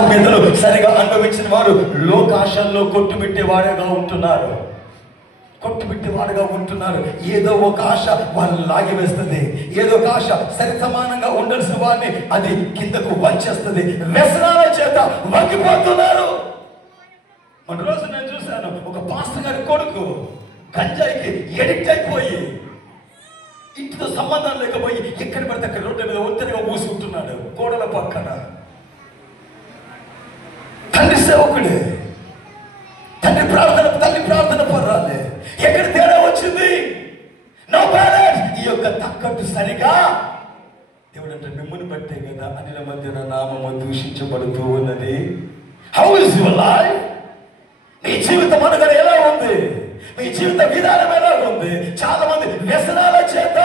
సరిగా అనుభవించిన వారు లోకాశల్లో కొట్టుబెట్టేవాడుగా ఉంటున్నారు. ఏదో ఒక ఆశ వాళ్ళని లాగివేస్తుంది. ఏదో ఒక ఆశ సరి సమానంగా ఉండాల్సిన వారిని అది కిందకు వంచేస్తుంది. వ్యసనాల చేత వంగిపోతున్నారు. మన రోజు నేను చూశాను, ఒక పాస్టర్ గారి కొడుకు గంజాయికి ఎడిక్ట్ అయిపోయి ఇంటితో సంబంధం లేకపోయి ఎక్కడ పడితే అక్కడ రోడ్డు మీద ఒంటరిగా మూసుకుంటున్నాడు. గోడల పక్కన తండ్రి సేవకుడే, తల్లి ప్రార్థన పర్రాలే. ఎక్కడ తేడా వచ్చింది? No balance. ఈ యొక్క తక్కట్టు సరిగా దేవుడు అంటే మిమ్మల్ని బట్టే కదా అనిల మధ్యన నామము దూషించబడుతూ ఉన్నది. How is your life? మీ జీవితం అనుగడ ఎలా ఉంది? మీ జీవిత విధానం ఎలా ఉంది? చాలా మంది వ్యసనాల చేత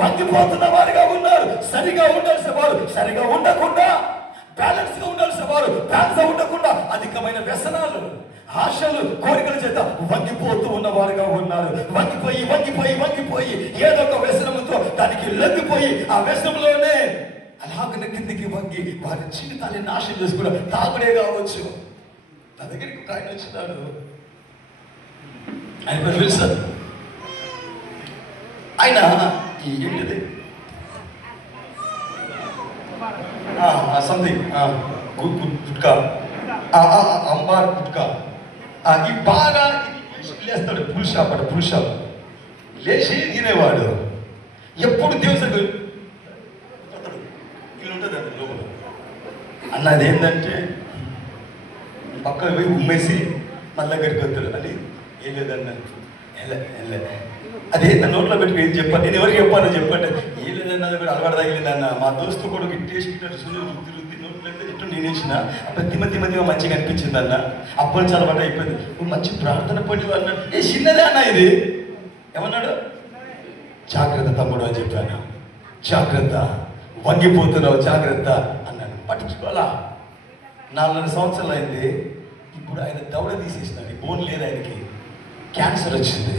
వంగిపోతున్న వారుగా ఉన్నారు. సరిగా ఉండాల్సిన వారు సరిగా ఉండకుండా, బ్యాలెన్స్ గా ఉండాల్సిన వారు బ్యాలెన్స్ ఉండకుండా అధికమైన వ్యసనాలు, ఆశలు, కోరికల చేత వంగిపోతూ ఉన్న వారుగా ఉన్నారు. వంగిపోయి ఏదో ఒక వ్యసనంతో దానికి లొంగిపోయి ఆ వ్యసనంలోనే అలాగనే కిందికి వంగి వారి జీవితాన్ని నాశనం చేసుకున్న తాగుడే కావచ్చు. నా దగ్గరికి ఒక ఆయన వచ్చినాడు. ఆయన పేరు విల్సన్. ఆయన ఏంటిది సంథింగ్ గుట్కా, అంబార్ గుట్కా, ఈ బాగా లేస్తాడు. పుల్ షాప్ లేచి తినేవాడు. ఎప్పుడు దేవుడు ఇల్లు ఉంటుంది అండి లోపల. అన్నది ఏంటంటే పక్కన పోయి ఉమ్మేసి మళ్ళీ దగ్గరికి వస్తాడు. అది ఏం లేదన్నా అదే నా నోట్లో పెట్టుకుని ఏం చెప్పాను, నేను ఎవరికి చెప్పాను చెప్పండి. ఏం లేదన్నా అది కూడా అలవాటు తగిలిందన్న. మా దోస్తు కూడా ఇట్టేసుకుంటారు, రుద్ది నోట్లో ఇట్టు నేనేసిన అప్పుడు తిమ్మ మంచిగా అనిపించింది అన్న. అప్పుడు చాలా అలవాటు అయిపోయింది. నువ్వు మంచి ప్రార్థన పడి అన్నాడు. ఏ చిన్నదే అన్న ఇది. ఏమన్నాడు? జాగ్రత్త తమ్ముడు అని చెప్పాను. జాగ్రత్త, వంగిపోతున్నావు జాగ్రత్త అన్నాను. పట్టించుకోవాలా? 4 సంవత్సరాలు అయింది. ఇప్పుడు ఆయన దవడ తీసేసినాడు. బోన్ లేదు ఆయనకి, క్యాన్సర్ వచ్చింది.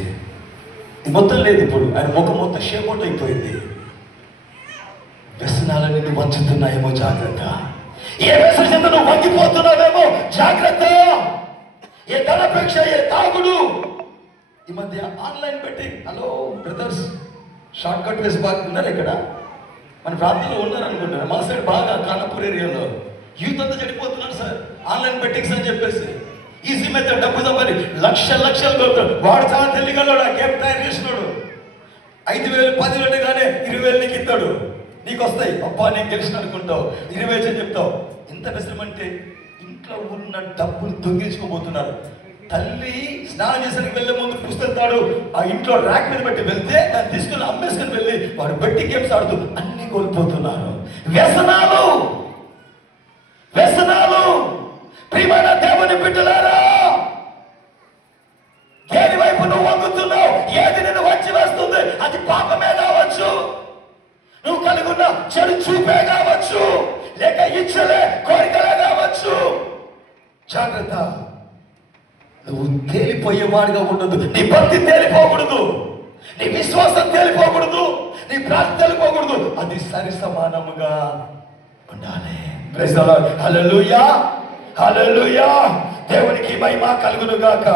మొత్తం లేదు. ఇప్పుడు ఆయన ముఖం మొత్తం షేమౌట్ అయిపోయింది. వ్యసనాలు నిన్ను వంచుతున్నాయేమో జాగ్రత్త. ఏ వ్యసన చెంత నువ్వు వంగిపోతున్నావేమో జాగ్రత్త. ఏ ధనాపేక్ష, ఏ తాగుడు. ఈ మధ్య ఆన్లైన్ పెట్టి, హలో బ్రదర్స్, షార్ట్ కట్ వేసి బాగా ఉన్నారు. ఇక్కడ మన ప్రాంతంలో ఉన్నారనుకుంటారు. మా సైడ్ బాగా కానపూర్ ఏరియాలో యూత్ అంతా చెడిపోతున్నారు సార్. ఆన్లైన్ బెట్టింగ్స్ అని చెప్పేసి ఈజీ మెథడ్, డబ్బు సంపాది లక్షలు దొరుకుతాడు. వాడు చాలా తెలియగలడు. ఆ గేమ్ తయారు చేసినాడు. 5,000 10,000 కానీ 20,000 నీకు ఇస్తాడు. నీకు వస్తాయి. అబ్బా నేను గెలిచిన అనుకుంటావు. 20,000 అని చెప్తావు. ఎంత వ్యసనం అంటే ఇంట్లో ఉన్న డబ్బులు దొంగిలించుకోబోతున్నారు. తల్లి స్నానం చేసరికి వెళ్ళే ముందు పుస్తకాడు ఆ ఇంట్లో ర్యాక్ మీద పెట్టి వెళ్తే దాన్ని తీసుకుని అమ్మేసుకుని వెళ్ళి వాడు బెట్టింగ్ గేమ్స్ ఆడుతూ అన్ని కోల్పోతున్నారు. వ్యసనాలు. ప్రియమైన దేవుని బిడ్డలారా, దేని వైపు నువ్వు వంగుతున్నావు? ఏది నిన్ను వచ్చి వేస్తుంది? అది పాపమే కావచ్చు, నువ్వు కలుగున్న చెడు చూపే కావచ్చు, లేక ఇచ్చలే కోరికలే కావచ్చు. జాగ్రత్త. నువ్వు తేలిపోయేవాడిగా ఉండదు. నీ భక్తి తేలిపోకూడదు, నీ విశ్వాసం తేలిపోకూడదు, నీ ప్రార్థన తేలిపోకూడదు. అది సరి సమానముగా ఉండాలి. Praise the Lord. Hallelujah, hallelujah. దేవునికి మహిమ కలుగును గాక.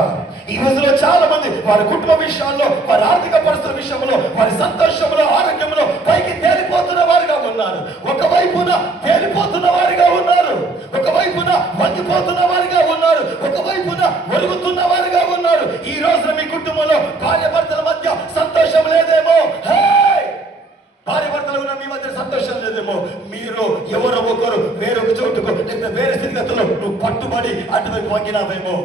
ఈ రోజులో చాలా మంది వారి కుటుంబ విషయాల్లో, వారి ఆర్థిక పరిస్థితుల విషయంలో, వారి సంతోషంలో, ఆరోగ్యంలో పైకి తేలిపోతున్న వారుగా ఉన్నారు. ఒకవైపున తేలిపోతున్న వారిగా ఉన్నారు, ఒకవైపున వంగిపోతున్న వారిగా ఉన్నారు, ఒకవైపున ఒరుగుతున్న వారిగా ఉన్నారు. ఈ రోజున మీ కుటుంబంలో భార్య భర్తల మధ్య సంతోషం లేదేమో. భార్య భర్తలు ఉన్న మీ మధ్య సంతోషం లేదేమో. మీరు ఎవరో ఒకరు వేరొక చోటుకు లేదా వేరే స్థితిగతుల్లో నువ్వు పట్టుబడి అటువైపు వంగినావేమో.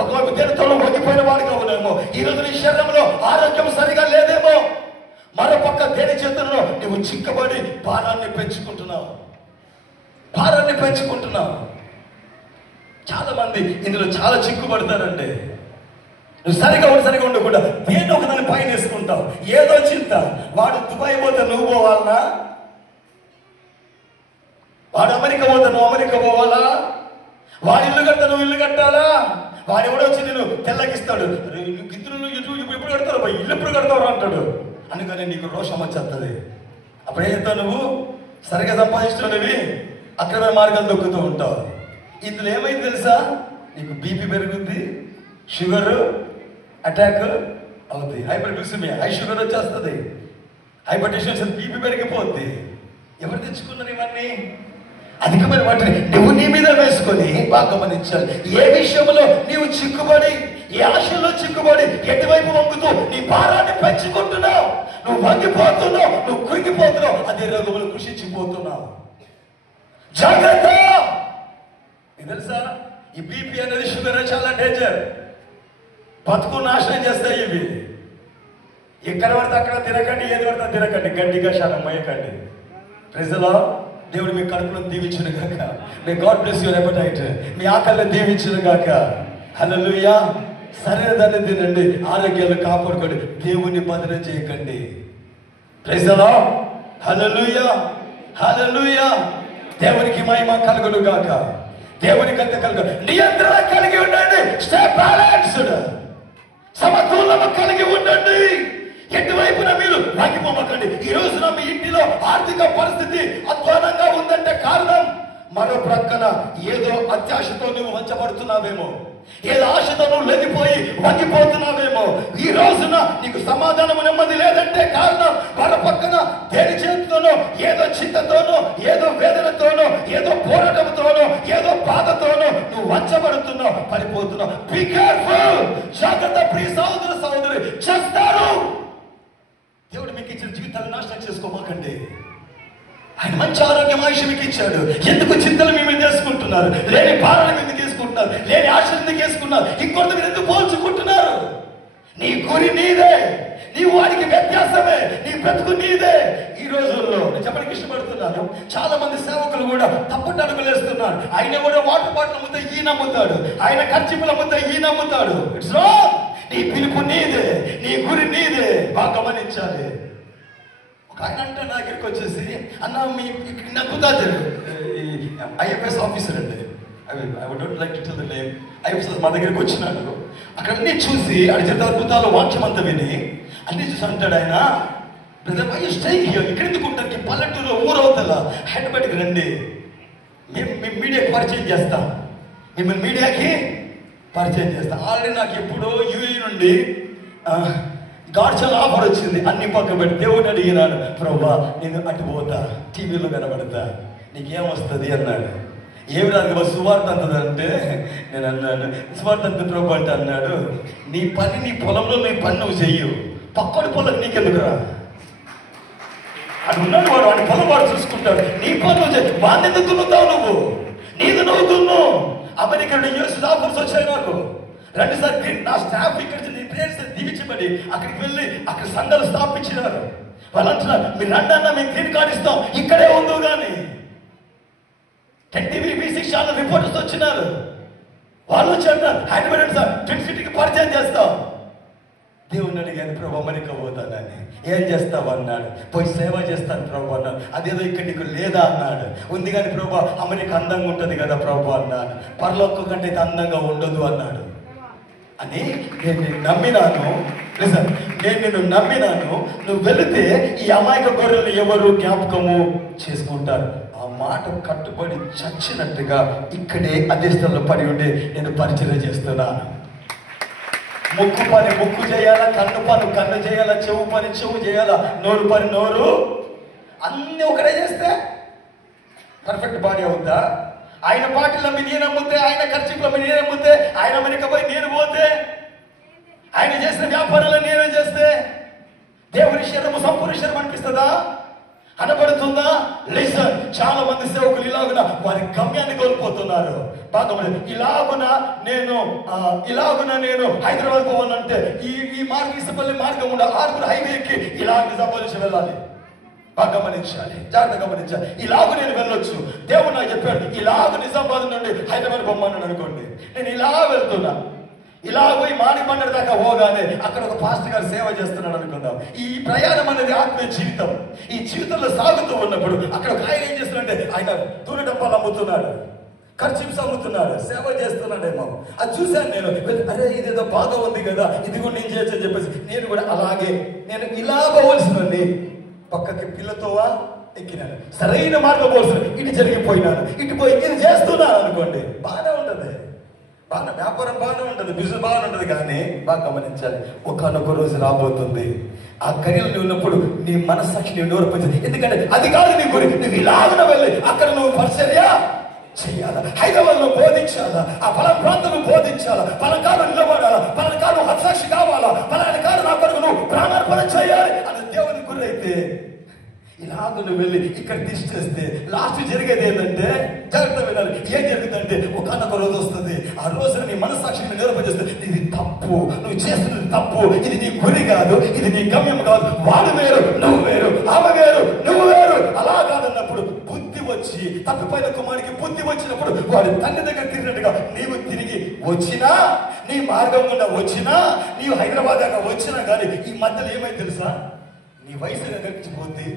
ఒకవైపు దేనితో వంగిపోయిన వాడిగా ఉన్నామో. ఈ రోజు నీ శరీరంలో ఆరోగ్యం సరిగా లేదేమో. మరోపక్క దేని చేతుల్లో నువ్వు చిక్కబడి భారాన్ని పెంచుకుంటున్నావు. చాలా మంది ఇందులో చాలా చిక్కుపడతారంటే నువ్వు సరిగా ఉండకుండా దేని ఒకదాన్ని పైన వేసుకుంటావు. ఏదో చింత. వాడు దుబాయ్ పోతే నువ్వు పోవాలనా? వాడు అమెరికా పోతే నువ్వు అమెరికా పోవాలా? వాడు ఇల్లు కడతా నువ్వు ఇల్లు కట్టాలా? వాడు ఎవడో వచ్చి నేను తెల్లగిస్తాడు. గిత్తులు ఎప్పుడు కడతారు? ఇల్లు ఎప్పుడు కడతావు అంటాడు. అందుకని నీకు రోషం వచ్చేస్తుంది. అప్పుడు ఏం చెప్తావు? నువ్వు సరిగా సంపాదించుకున్నవి అక్రమ మార్గాలు దొక్కుతూ ఉంటావు. ఇందులో ఏమైంది తెలుసా? నీకు బీపీ పెరుగుద్ది, షుగర్ అటాక్ అవుతుంది, హైపర్గ్లిసిమియా హై షుగర్ వచ్చేస్తుంది, హైపర్ టెన్షన్, బీపీ పెరిగిపోద్ది. ఎవరు తెచ్చుకున్నారు ఇవన్నీ? అధికమైన వాటిని నువ్వు నీ మీద వేసుకొని బాగా గమనించాలి. ఏ విషయంలో నీవు చిక్కుబడి, ఏ ఆశల్లో చిక్కుబడి ఎటువైపు వంగుతూ నీ భారాన్ని పెంచుకుంటున్నావు, నువ్వు వంగిపోతున్నావు, నువ్వు కృంగిపోతున్నావు, అదే రోగములు కృషించిపోతున్నావు. జాగ్రత్త. తెలుసా, ఈ బీపీ అనేది, షుగర్ చాలా డేంజర్. బతుకు నాశనం చేస్తాయి ఇవి. ఎక్కడ పడితే అక్కడ తినకండి, ఏది పడితే తినకండి, గడ్డిగా శానం మయ్యకండి. ప్రజలా, దేవుడు మీ కడుపులను దీవించును గాక. May God bless your appetite. మీ ఆకలిని దీవించును గాక. హల్లెలూయా. సరైన దాన్ని తినండి, ఆరోగ్యాలు కాపాడుకోండి, దేవుని బదన చేయకండి. ప్రజలా, హల్లెలూయా, హల్లెలూయా. దేవునికి మహిమ కలుగును గాక. దేవునికి అంత కలుగు. నియంత్రణ కలిగి ఉండండి. Stay balanced. సమతుల్యత కలిగి ఉండండి. ఎటువైపున మీరు వంగిపోమకండి. ఈ రోజున మీ ఇంటిలో ఆర్థిక పరిస్థితి అధ్వానంగా ఉందంటే కారణం, మరో ప్రక్కన ఏదో అత్యాశతో నువ్వు వంచబడుతున్నావేమో, ఏదో ఆశతో నువ్వు లెగిపోయి వంగిపోతున్నావేమో. ఈ రోజున నీకు సమాధానము నెమ్మది లేదంటే కారణం, మరో పక్కన దేని చేతితోనో, ఏదో చింతతోనో, ఏదో వేదనతోనో, ఏదో పోరాటంతోనో, ఏదో బాధతోనో నువ్వు వంచబడుతున్నావు, పడిపోతున్నావు. Be careful. జాగ్రత్త ప్రియ సహోదర సహోదరి. చేస్తారు. దేవుడు మీకు ఇచ్చిన జీవితాన్ని నాశనం చేసుకోమాకండి. ఆయన మంచి ఆరోగ్యం ఆయుష్ మీకు ఇచ్చాడు. ఎందుకు చింతలు మీ మీద వేసుకుంటున్నారు? లేని భారాలు మీద తీసుకుంటున్నారు, లేని ఆశలు ఎందుకు వేసుకున్నారు? ఇంకొంత మీరు ఎందుకు పోల్చుకుంటున్నారు? నీ గురి నీదే, నీ వాడికి వ్యత్యాసమే, నీ బ్రతుకు నీదే. ఈ రోజుల్లో నేను చెప్పడానికి ఇష్టపడుతున్నాను, చాలా మంది సేవకులు కూడా తప్పటి అడుగులు వేస్తున్నారు. ఆయన కూడా వాటర్ బాటిల్ అమ్ముతే ఈయన అమ్ముతాడు, ఆయన ఖర్చులు అమ్ముతే ఈయన అమ్ముతాడు. It's wrong. నీ పిలుపు నీదే, నీ గురి నీదే. బాగా గమనించాలి. ఒక ఆయన అంటే నా దగ్గరికి వచ్చేసి, అన్న మీ నక్కుతాడు ఐఎఫ్ఎస్ ఆఫీసర్ అండి, I don't like to tell the name. IFS మా దగ్గరికి వచ్చినాడు. అక్కడ అన్నీ చూసి ఆడి చేత అద్భుతాలు వాక్యం అంతా విని అన్నీ చూసి అంటాడు ఆయన, brother why you staying here? ఇక్కడ ఎందుకు ఉంటారు? పల్లెటూరులో ఊరవతల హైదరాబాద్కి రండి, మేము మీడియాకి పరిచయం చేస్తాం, మిమ్మల్ని మీడియాకి పరిచయం చేస్తాం. ఆల్రెడీ నాకు ఎప్పుడో యూఏ నుండి గాడ్ చాలా ఆఫర్ వచ్చింది. అన్ని పక్క పెట్టి దేవుడు అడిగినాడు, ప్రభువా నేను అటు పోతా, టీవీలో కనబడతా, నీకేమొస్తుంది అన్నాడు. ఏమి రాదు సువార్త అంతదంటే నేను అన్నాను, సువార్త అంత ప్రభు అంటే అన్నాడు, నీ పని నీ పొలంలో నీ పని నువ్వు చెయ్యు, పక్కడి పొలం నీకెందుకురా? అది ఉన్నాడు వాడు, వాడి పొలం వాడు చూసుకుంటాడు, నీ పని నువ్వు చెయ్యి. వాడిని ఎందుకు దున్నుతావు నువ్వు? నీది నువ్వు దున్ను. అమెరికా యూఎస్ ఆఫర్స్ వచ్చాయి నాకు. 2 సార్లు నా స్టాఫ్ ఇక్కడ దీవించబడి అక్కడికి వెళ్ళి అక్కడ సంఘాలు స్థాపించినారు. వాళ్ళు అంటున్నారు, మీరు రండన్నా మేము గ్రీన్ కార్డు ఇస్తాం, ఇక్కడే ఉందో కానీ. 10 టీవీ V6 ఛానల్ రిపోర్టర్స్ వచ్చినారు. వాళ్ళు వచ్చి అంటారు, హైదరాబాద్ సార్ ట్విన్ సిటీకి పరిచయం చేస్తాం. దేవుణ్ణి అడిగాను, ప్రభు అమెరికా పోతానని. ఏం చేస్తావు అన్నాడు. పోయి సేవ చేస్తాను ప్రభు అన్నాడు. అదేదో ఇక్కడ నీకు లేదా అన్నాడు. ఉంది కానీ ప్రభు అమెరికా అందంగా ఉంటుంది కదా ప్రభు అన్నాను. పరలోకం కంటే అయితే అందంగా ఉండదు అన్నాడు. అని నేను నిన్ను నమ్మినాను, నేను నిన్ను నమ్మినాను, నువ్వు వెళితే ఈ అమాయక గొర్రెలు ఎవరు జ్ఞాపకము చేసుకుంటారు. ఆ మాట కట్టుబడి చచ్చినట్టుగా ఇక్కడే అదే స్థలంలో పడి ఉండి నేను పరిచయం చేస్తున్నాను. ముక్కు పని ముక్కు చేయాలా, కన్ను పని కన్ను చేయాలా, చెవు పని చెవు చేయాలా, నోరు పని నోరు, అన్ని ఒకటే చేస్తే పర్ఫెక్ట్ బాడీ అవుతా? ఆయన పార్టీలో మీ నేను అమ్ముతే, ఆయన ఖర్చులో మీ నేను అమ్ముతే, ఆయన అమెరికా పోయి నేను పోతే, ఆయన చేసిన వ్యాపారాలు నేనే చేస్తే దేవుని శరీరము సంపూర్ణ శరీరం అనిపిస్తుందా? అనబడుతుందా? లిసన్, చాలా మంది సేవకులు ఇలాగున వారి గమ్యాన్ని కోల్పోతున్నారు. బాగా ఇలాగున నేను హైదరాబాద్ పోవాలంటే ఈ మార్గపల్లి మార్గం ఉండ 6 హైవేకి ఇలా నిజామాబాద్ నుంచి వెళ్ళాలి. బాగా గమనించాలి, జాగ్రత్తగా గమనించాలి. ఇలాగ నేను వెళ్ళొచ్చు. దేవుడు నాకు చెప్పాడు, ఇలాగ నిజామాబాద్ నుండి హైదరాబాద్ పొమ్మన్నాడు అనుకోండి. నేను ఇలా వెళ్తున్నా, ఇలా పోయి మాడిబండర్ దాకా పోగానే అక్కడ ఒక పాస్టర్ గారు సేవ చేస్తున్నాడు అనుకుందాం. ఈ ప్రయాణం అనేది ఆత్మీయ జీవితం. ఈ జీవితంలో సాగుతూ ఉన్నప్పుడు అక్కడ ఒక ఆయన ఏం చేస్తున్నాడంటే, ఆయన దూర డబ్బాలు అమ్ముతున్నాడు, ఖర్చు అమ్ముతున్నాడు, సేవ చేస్తున్నాడేమో. అది చూశాను నేను. అరే ఇదేదో బాగా ఉంది కదా, ఇది కూడా నేను చేయొచ్చు అని చెప్పేసి నేను కూడా అలాగే నేను ఇలా పోవలసినండి. పక్కకి పిల్లతోవా ఎక్కినాను, సరైన మార్గం కోసం ఇటు జరిగిపోయినాను, ఇటు పోయి ఇది చేస్తున్నాను అనుకోండి, బాగానే ఉంటుంది, బాగా వ్యాపారం బాగానే ఉంటుంది, బిజినెస్ బాగానే ఉంటుంది. కానీ బాగా గమనించాలి, ఒకనొక రోజు రాబోతుంది ఆ గడియలు నువ్వు ఉన్నప్పుడు నీ మనస్సాక్షి నువ్వు నోరుపరిచింది. ఎందుకంటే అది కాదు నీ గురి. నువ్వు ఇలాగన వెళ్ళి అక్కడ నువ్వు పరిచర్య చెయ్యాలా, హైదరాబాద్ లో బోధించాలా, ఆ పలానా ప్రాంతం బోధించాలా, పలకాలు నిలబడాలా, పలకాలు హత్సాక్షి కావాలా, పలానా కాదు నా కొరకు నువ్వు ప్రాణార్పణ చేయాలి అని దేవుని గురి అయితే ఇలాగ నువ్వు వెళ్ళి ఇక్కడ తీసుకొస్తే లాస్ట్ జరిగేది ఏంటంటే, జాగ్రత్త వినాలి, ఏం జరుగుతుందంటే ఒకనొక రోజు వస్తుంది. ఆ రోజున నీ మనస్సాక్షిని నిరూపించేస్తుంది, ఇది తప్పు, నువ్వు చేస్తున్నది తప్పు, ఇది నీ గురి కాదు, ఇది నీ గమ్యం కాదు, వాడు వేరు నువ్వు వేరు, ఆమె వేరు నువ్వు వేరు. అలా కాదన్నప్పుడు బుద్ధి వచ్చి, తప్పిపోయిన కుమారుడికి బుద్ధి వచ్చినప్పుడు వాడు తండ్రి దగ్గర తిరిగినట్టుగా నీవు తిరిగి వచ్చినా, నీ మార్గం గుండా వచ్చినా, నీవు హైదరాబాద్ దాకా వచ్చినా కానీ ఈ మధ్యలో ఏమైంది తెలుసా, నీ వయసు గడిచిపోద్ది,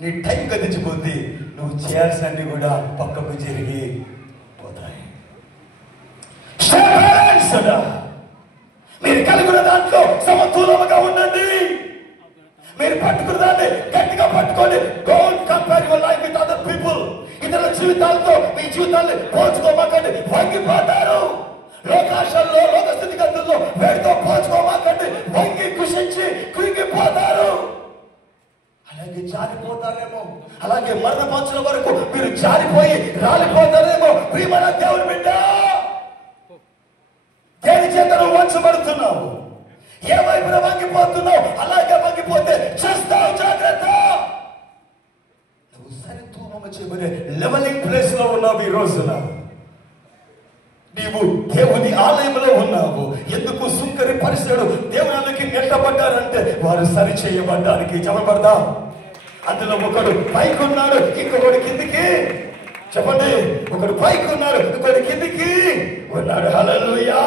నీ టైం గడిచిపోద్ది, నువ్వు చేయాల్సినవి కూడా పక్కకు జరిగి పోతాయి. మీరు కలిగిన దాంట్లో సమతులముగా ఉండండి. మీరు పట్టుకున్న దాన్ని గట్టిగా పట్టుకోండి. Don't compare your life with other people. ఇతరుల జీవితాలతో మీ జీవితాన్ని పోల్చుకోమాకండి, వంగిపోతారు. లోకాశల్లో, లోక స్థితిగతుల్లో వేడితో పోల్చుకోమాకండి, వంగి కుషించి కురిగిపోతారు. అలాగే జారిపోతారేమో, అలాగే మరణపంచుల వరకు మీరు జారిపోయి రాలిపోతారేమో. ప్రియమైన దేవుని బిడ్డ, దేని చేత నువ్వు వంచబడుతున్నావు, ఏ వైపున వంగిపోతున్నావు, అలాగే వంగిపోతే చేస్తావు, జాగ్రత్త. నువ్వు సరితూమము చేయబడే లెవెలింగ్ ప్లేస్ లో ఉన్నావు. ఈ రోజున నీవు దేవుని ఆలయంలో ఉన్నావు. ఎందుకు సుంకరి పరిసరుడు దేవునికి నెట్టబడ్డారంటే వారు సరి చేయబడ్డానికి చెప్పబడదా. అందులో ఒకడు పైకి ఉన్నాడు, ఇంకొకడు కిందికి. చెప్పండి, ఒకడు పైకి ఉన్నాడు, ఇంకొకడు కిందికి ఉన్నాడు. హల్లెలూయా,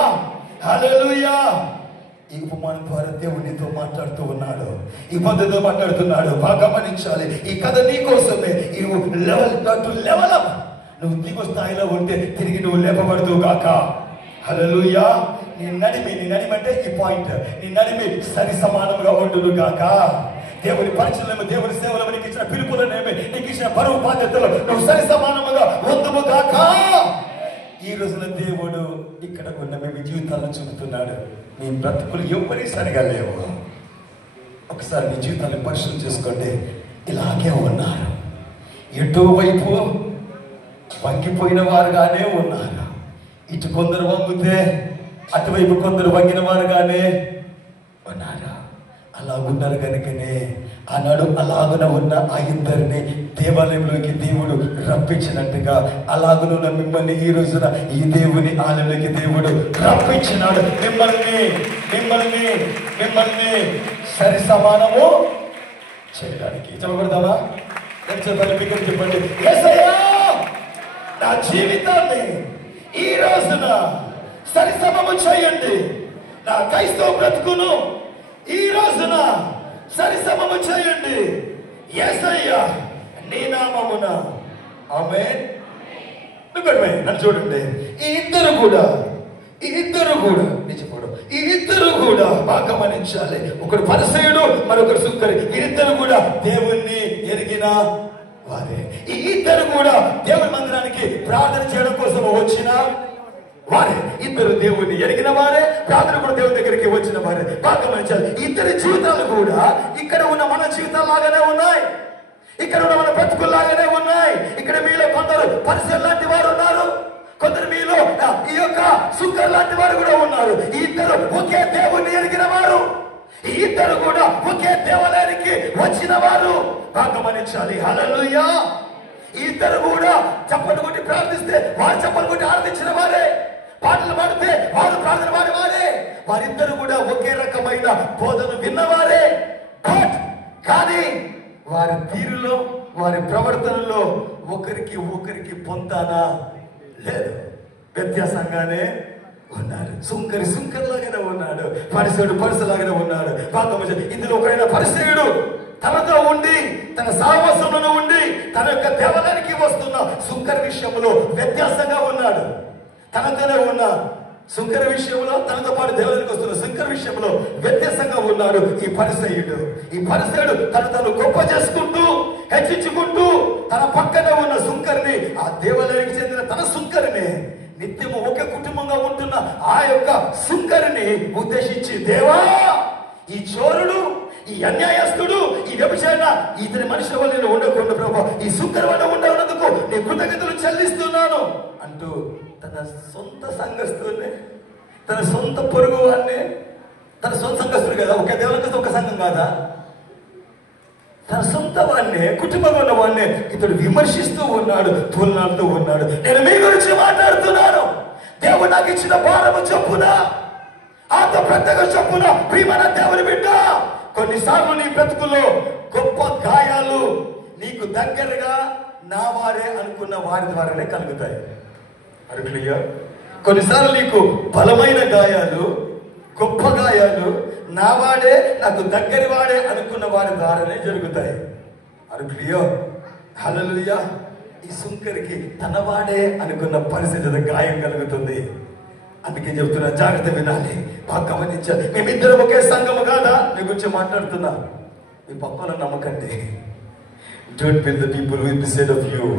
హల్లెలూయా. ఈ ఉపమానం ద్వారా దేవునితో మాట్లాడుతూ ఉన్నాడు, ఈ పద్ధతితో మాట్లాడుతున్నాడు. బాగా గమనించాలి, ఈ కథ నీ కోసమే. ఈ లెవెల్ అప్. నువ్వు దిగు స్థాయిలో ఉంటే తిరిగి నువ్వు లేపబడుతూ గాక. హల్లెలూయా. నీ నడిమి అంటే ఈ పాయింట్, నీ నడిమి సరి సమానంగా ఉండును గాక. దేవుని పరిచయము, దేవుని సేవలు, నీకు ఇచ్చిన పిలుపులనేమి, నీకు ఇచ్చిన బరువు బాధ్యతలు నువ్వు సరి సమానముగా ఉందుము గాక. ఈ రోజున దేవుడు ఇక్కడ ఉన్న మీ జీవితాలను చూపుతున్నాడు. మీ బ్రతుకులు ఎవరి సరిగా లేవు. ఒకసారి మీ జీవితాన్ని పరిశీలన చేసుకోండి. ఇలాగే ఉన్నారు, ఎటువైపు వంగిపోయిన వారుగానే ఉన్నారు. ఇటు కొందరు వంగితే అటువైపు కొందరు వంగిన వారుగానే ఉన్నారు. అలా ఉన్నారు కనుకనే ఆనాడు అలాగున ఉన్న ఆ ఇద్దరిని దేవాలయంలోకి దేవుడు రప్పించినట్టుగా అలాగునున్న మిమ్మల్ని ఈ రోజున ఈ దేవుని ఆలయంలోకి దేవుడు రప్పించినాడు. మిమ్మల్ని సరి సమానము చేయడానికి. చెప్పబడతావా? చెప్పండి, యేసయ్యా నా జీవితాన్ని ఈ రోజున సరిసమము చేయండి. నా క్రైస్తవ బ్రతుకును ఈ రోజున సరిసమము చేయండి. యేసయ్యా నీ నామమున ఆమేన్. నన్ను చూడండి, ఈ ఇద్దరు కూడా నిజపడు, ఈ ఇద్దరు కూడా బాగా గమనించాలి. ఒకడు పరిసయుడు, మరొకరు సుంకరి. ఇద్దరు కూడా దేవుణ్ణి ఎరిగిన వారే. ఈ ఇద్దరు కూడా దేవుని మందిరానికి ప్రార్థన చేయడం కోసం వచ్చిన వారే. ఇద్దరు దేవుణ్ణి ఎరిగిన వారే, ప్రార్థన కూడా దేవుని దగ్గరికి వచ్చిన వారే. బాగా గమనించాలి, ఇద్దరి జీవితాలు కూడా ఇక్కడ ఉన్న మన జీవితాలు లాగానే ఉన్నాయి, ఇక్కడ ఉన్న మన బ్రతుకుల్లాగానే ఉన్నాయి. ఇక్కడ మీలో కొందరు పరిసర లాంటి వారు ఉన్నారు, కొందరు మీలో ఈ యొక్క సుంకర్ లాంటి వారు కూడా ఉన్నారు. ఈ ఇద్దరు ఒకే దేవుణ్ణి ఎరిగిన వారు, ఈ ఇద్దరు కూడా ఒకే దేవాలయానికి వచ్చిన వారు. బాగా గమనించాలి. హల్లెలూయా. ఈ ఇద్దరు కూడా చప్పట్లు కొట్టి ప్రార్థిస్తే వారు చప్పట్లు కొట్టి ఆరాధించిన వారే, పాటలు పాడితే వారు ప్రార్థన పాడేవారే. వారిద్దరు కూడా ఒకే రకమైన బోధను విన్నవారే. కానీ వారి తీరులో, వారి ప్రవర్తనలో ఒకరికి పొంతానా లేదు, వ్యత్యాసంగానే ఉన్నారు. సుంకర్లాగానే ఉన్నాడు, పరిసలాగానే ఉన్నాడు. ఇందులో ఒకరైనా పరిసయుడు తనతో ఉండి, తన సాహసంలో ఉండి, తన యొక్క దేవాలయానికి వస్తున్న సుంకర్ విషయంలో వ్యత్యాసంగా ఉన్నాడు. తనతోనే ఉన్న సుంకర విషయంలో తనతో పాటు దేవాలయానికి వస్తున్న సుంకర విషయంలో వ్యత్యాసంగా ఉన్నాడు ఈ పరిసయ్యుడు. ఈ పరిసయ్యుడు తను గొప్ప చేసుకుంటూ హెచ్చించుకుంటూ తన పక్కన ఉన్న సుంకరిని, ఆ దేవాలయానికి చెందిన తన సుంకరిని, నిత్యము ఒకే కుటుంబంగా ఉంటున్న ఆ యొక్క సుంకరిని ఉద్దేశించి, దేవా ఈ చోరుడు, ఈ అన్యాయస్తుడు, ఈ వ్యభిచార ఇతని మనిషి వల్ల నేను ఉండకుండా ప్రభు ఈ సుంకరి వల్ల ఉండనందుకు నీ కృతజ్ఞతలు చెల్లిస్తున్నాను అంటూ తన సొంత సంఘస్థుని, తన సొంత పొరుగు వాడిని, తన సొంత సంఘస్థుడు కదా, ఒక దేవునికి ఒక సంఘం కాదా, తన సొంత వాడిని, కుటుంబంలో ఉన్న వాడిని ఇతడు విమర్శిస్తూ ఉన్నాడు, తోలనాడుతూ ఉన్నాడు. నేను మీ గురించి మాట్లాడుతున్నాను. దేవుడు నాకు ఇచ్చిన భారము చొప్పున, ఆత్మ ప్రత్యేక చొప్పున ప్రియమైన దేవుని బిడ్డ, కొన్నిసార్లు నీ బ్రతుకులో గొప్ప గాయాలు నీకు దగ్గరగా నా వారే అనుకున్న వారి ద్వారానే కలుగుతాయి. అరుణయ్య, కొన్నిసార్లు నీకు బలమైన గాయాలు, గొప్ప గాయాలు నా వాడే, నాకు దగ్గరి వాడే అనుకున్న వారి ద్వారానే జరుగుతాయి. అరుణయ్య, హల్లెలూయా. ఈ సుంకరికి తన వాడే అనుకున్న పరిస్థితి గాయం కలుగుతుంది. అందుకే చెప్తున్నా, జాగ్రత్త వినాలి, బాగా గమనించాలి. మేమిద్దరం ఒకే సంఘము కాదా, మీ గురించి మాట్లాడుతున్నా. మీ పక్కన నమ్మకండి. Don't bill the people with the side of you.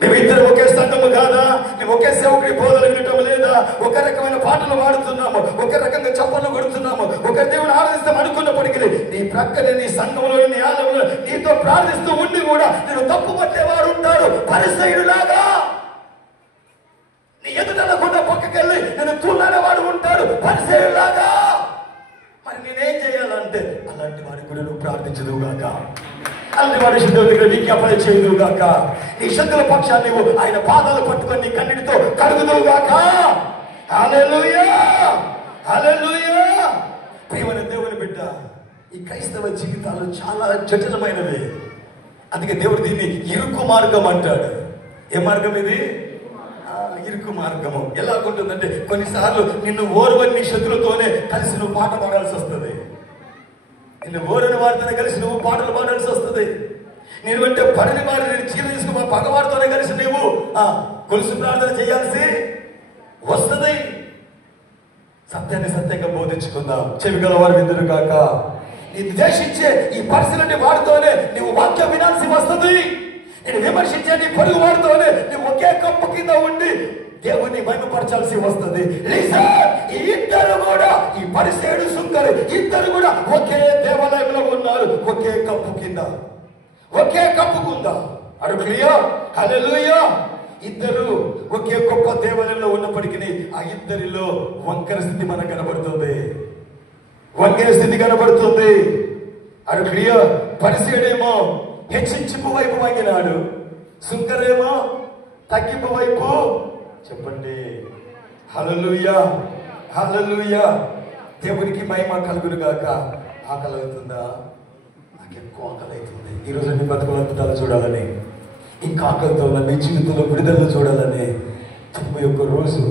మేమిద్దరం ఒకే సంఘము కాదా, మేము ఒకే సేవకుడి బోధన వినటం లేదా, ఒక రకమైన పాటలు పాడుతున్నాము, ఒక రకంగా చప్పట్లు కొడుతున్నాము, ఒక దేవుని ఆరాధిస్తాం అనుకున్నప్పటికీ నీ ప్రక్కనే, నీ సంఘంలో, నీ ఆలయంలో నీతో ప్రార్థిస్తూ ఉండి కూడా నేను తప్పు పట్టేవాడు ఉంటాడు పరిసయ్యుడులాగా. నీ ఎదుటనకుండా పక్కకెళ్ళి నేను తూలాడేవాడు ఉంటాడు పరిసయ్యుడులాగా. మరి నేనేం చేయాలంటే అలాంటి వాడికి కూడా నువ్వు ప్రార్థించదువుగాక, అలాంటి వాడి శుద్ధుల దగ్గర విజ్ఞాపన చేయదువుగాక, నీ శత్రుల పక్షాన్ని నువ్వు ఆయన పాదాలు పట్టుకొని నీ కన్నీటితో కడుగుదువుగాక. హల్లెలూయా, హల్లెలూయా. ప్రియమైన దేవుని బిడ్డ, ఈ క్రైస్తవ జీవితాలు చాలా జటిలమైనవి. అందుకే దేవుడు దీన్ని ఇరుకు మార్గం అంటాడు. ఏ మార్గం ఇది? ఇరుకు మార్గము. ఎలాగుంటుందంటే కొన్నిసార్లు నిన్ను ఓర్వని నీ శత్రులతోనే కలిసి నువ్వు పాట పాడాల్సి వస్తుంది. నిన్ను ఓరని వారితోనే కలిసి నువ్వు పాటలు పాడాల్సి వస్తుంది. నేను అంటే పడిని వారి నేను చీర తీసుకుని పగవారితోనే కలిసి నువ్వు గొలుసు ప్రార్థన చేయాల్సి వస్తుంది. సత్యాన్ని సత్యంగా బోధించుకుందాం. చెవిగల వారు విందురు కాక. నేను ద్వేషించే ఈ పరిస్థితులని వాడితోనే నువ్వు వాక్యం వినాల్సి వస్తుంది. నేను విమర్శించే నీ పొరుగు వాడితోనే నువ్వు ఒకే కప్పు కింద ఉండి దేవుని మహిమపరచాల్సి వస్తుంది. ఈ ఇద్దరు కూడా, ఈ పరిసయ్యుడు సుంకరి ఇద్దరు కూడా ఒకే దేవాలయంలో ఉన్నారు, ఒకే కప్పు కింద, ఒకే కప్పు కింద. అడుగుయా, హల్లెలూయా. ఇద్దరు ఒకే గొప్ప దేవాలయంలో ఉన్నప్పటికీ ఆ ఇద్దరిలో వంకర స్థితి మనకు కనబడుతుంది, వంకర స్థితి కనబడుతుంది. అడుగుయా, పరిసయ్యుడేమో హెచ్చింపు వైపు వంగినాడు, సుంకరేమో తగ్గింపు వైపు. చెప్పండి హల్లెలూయా, హల్లెలూయా. దేవునికి మహిమ కలుగును గాక. ఆకలి అవుతుందా? నాకు ఎక్కువ ఆకలి అవుతుంది. ఈరోజు మీ బతుకుల అద్భుతాలు చూడాలని, ఇంకా ఆకలితో ఉన్న మీ జీవితంలో విడుదల చూడాలని 91 రోజు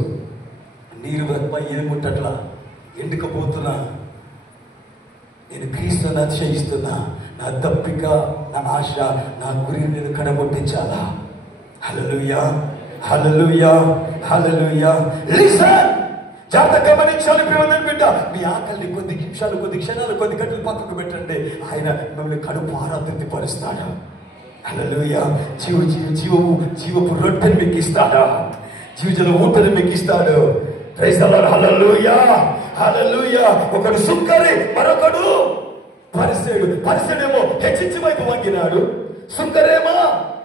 నీరు బ్రహ్మ ఏముంటట్లా ఎండుకపోతున్నా, నేను క్రీస్తుని అతిశయిస్తున్నా. నా దప్పిక, నా ఆశ, నా గురిని నేను కడగొట్టించాలా. హల్లెలూయా, హల్లెలూయా, హల్లెలూయా. లిసన్, జాగ్రత్తగా గమనించాలి ప్రియమైన బిడ్డ. మీ ఆకలిని కొద్ది నిమిషాలు, కొద్ది క్షణాలు, కొద్ది గంటలు పక్కకు పెట్టండి. ఆయన మిమ్మల్ని కడుపు ఆరాధన పరుస్తాడు. హల్లెలూయా. జీవపు రొట్టెని మీకు ఇస్తాడా, జీవజల ఊటని మీకు ఇస్తాడు. Praise the Lord. Hallelujah, hallelujah. ఒకడు సుంకరి, మరొకడు పరిసయ్యుడు. పరిసయ్యుడేమో హెచ్చించి వైపు వంగినాడు, సుంకరేమో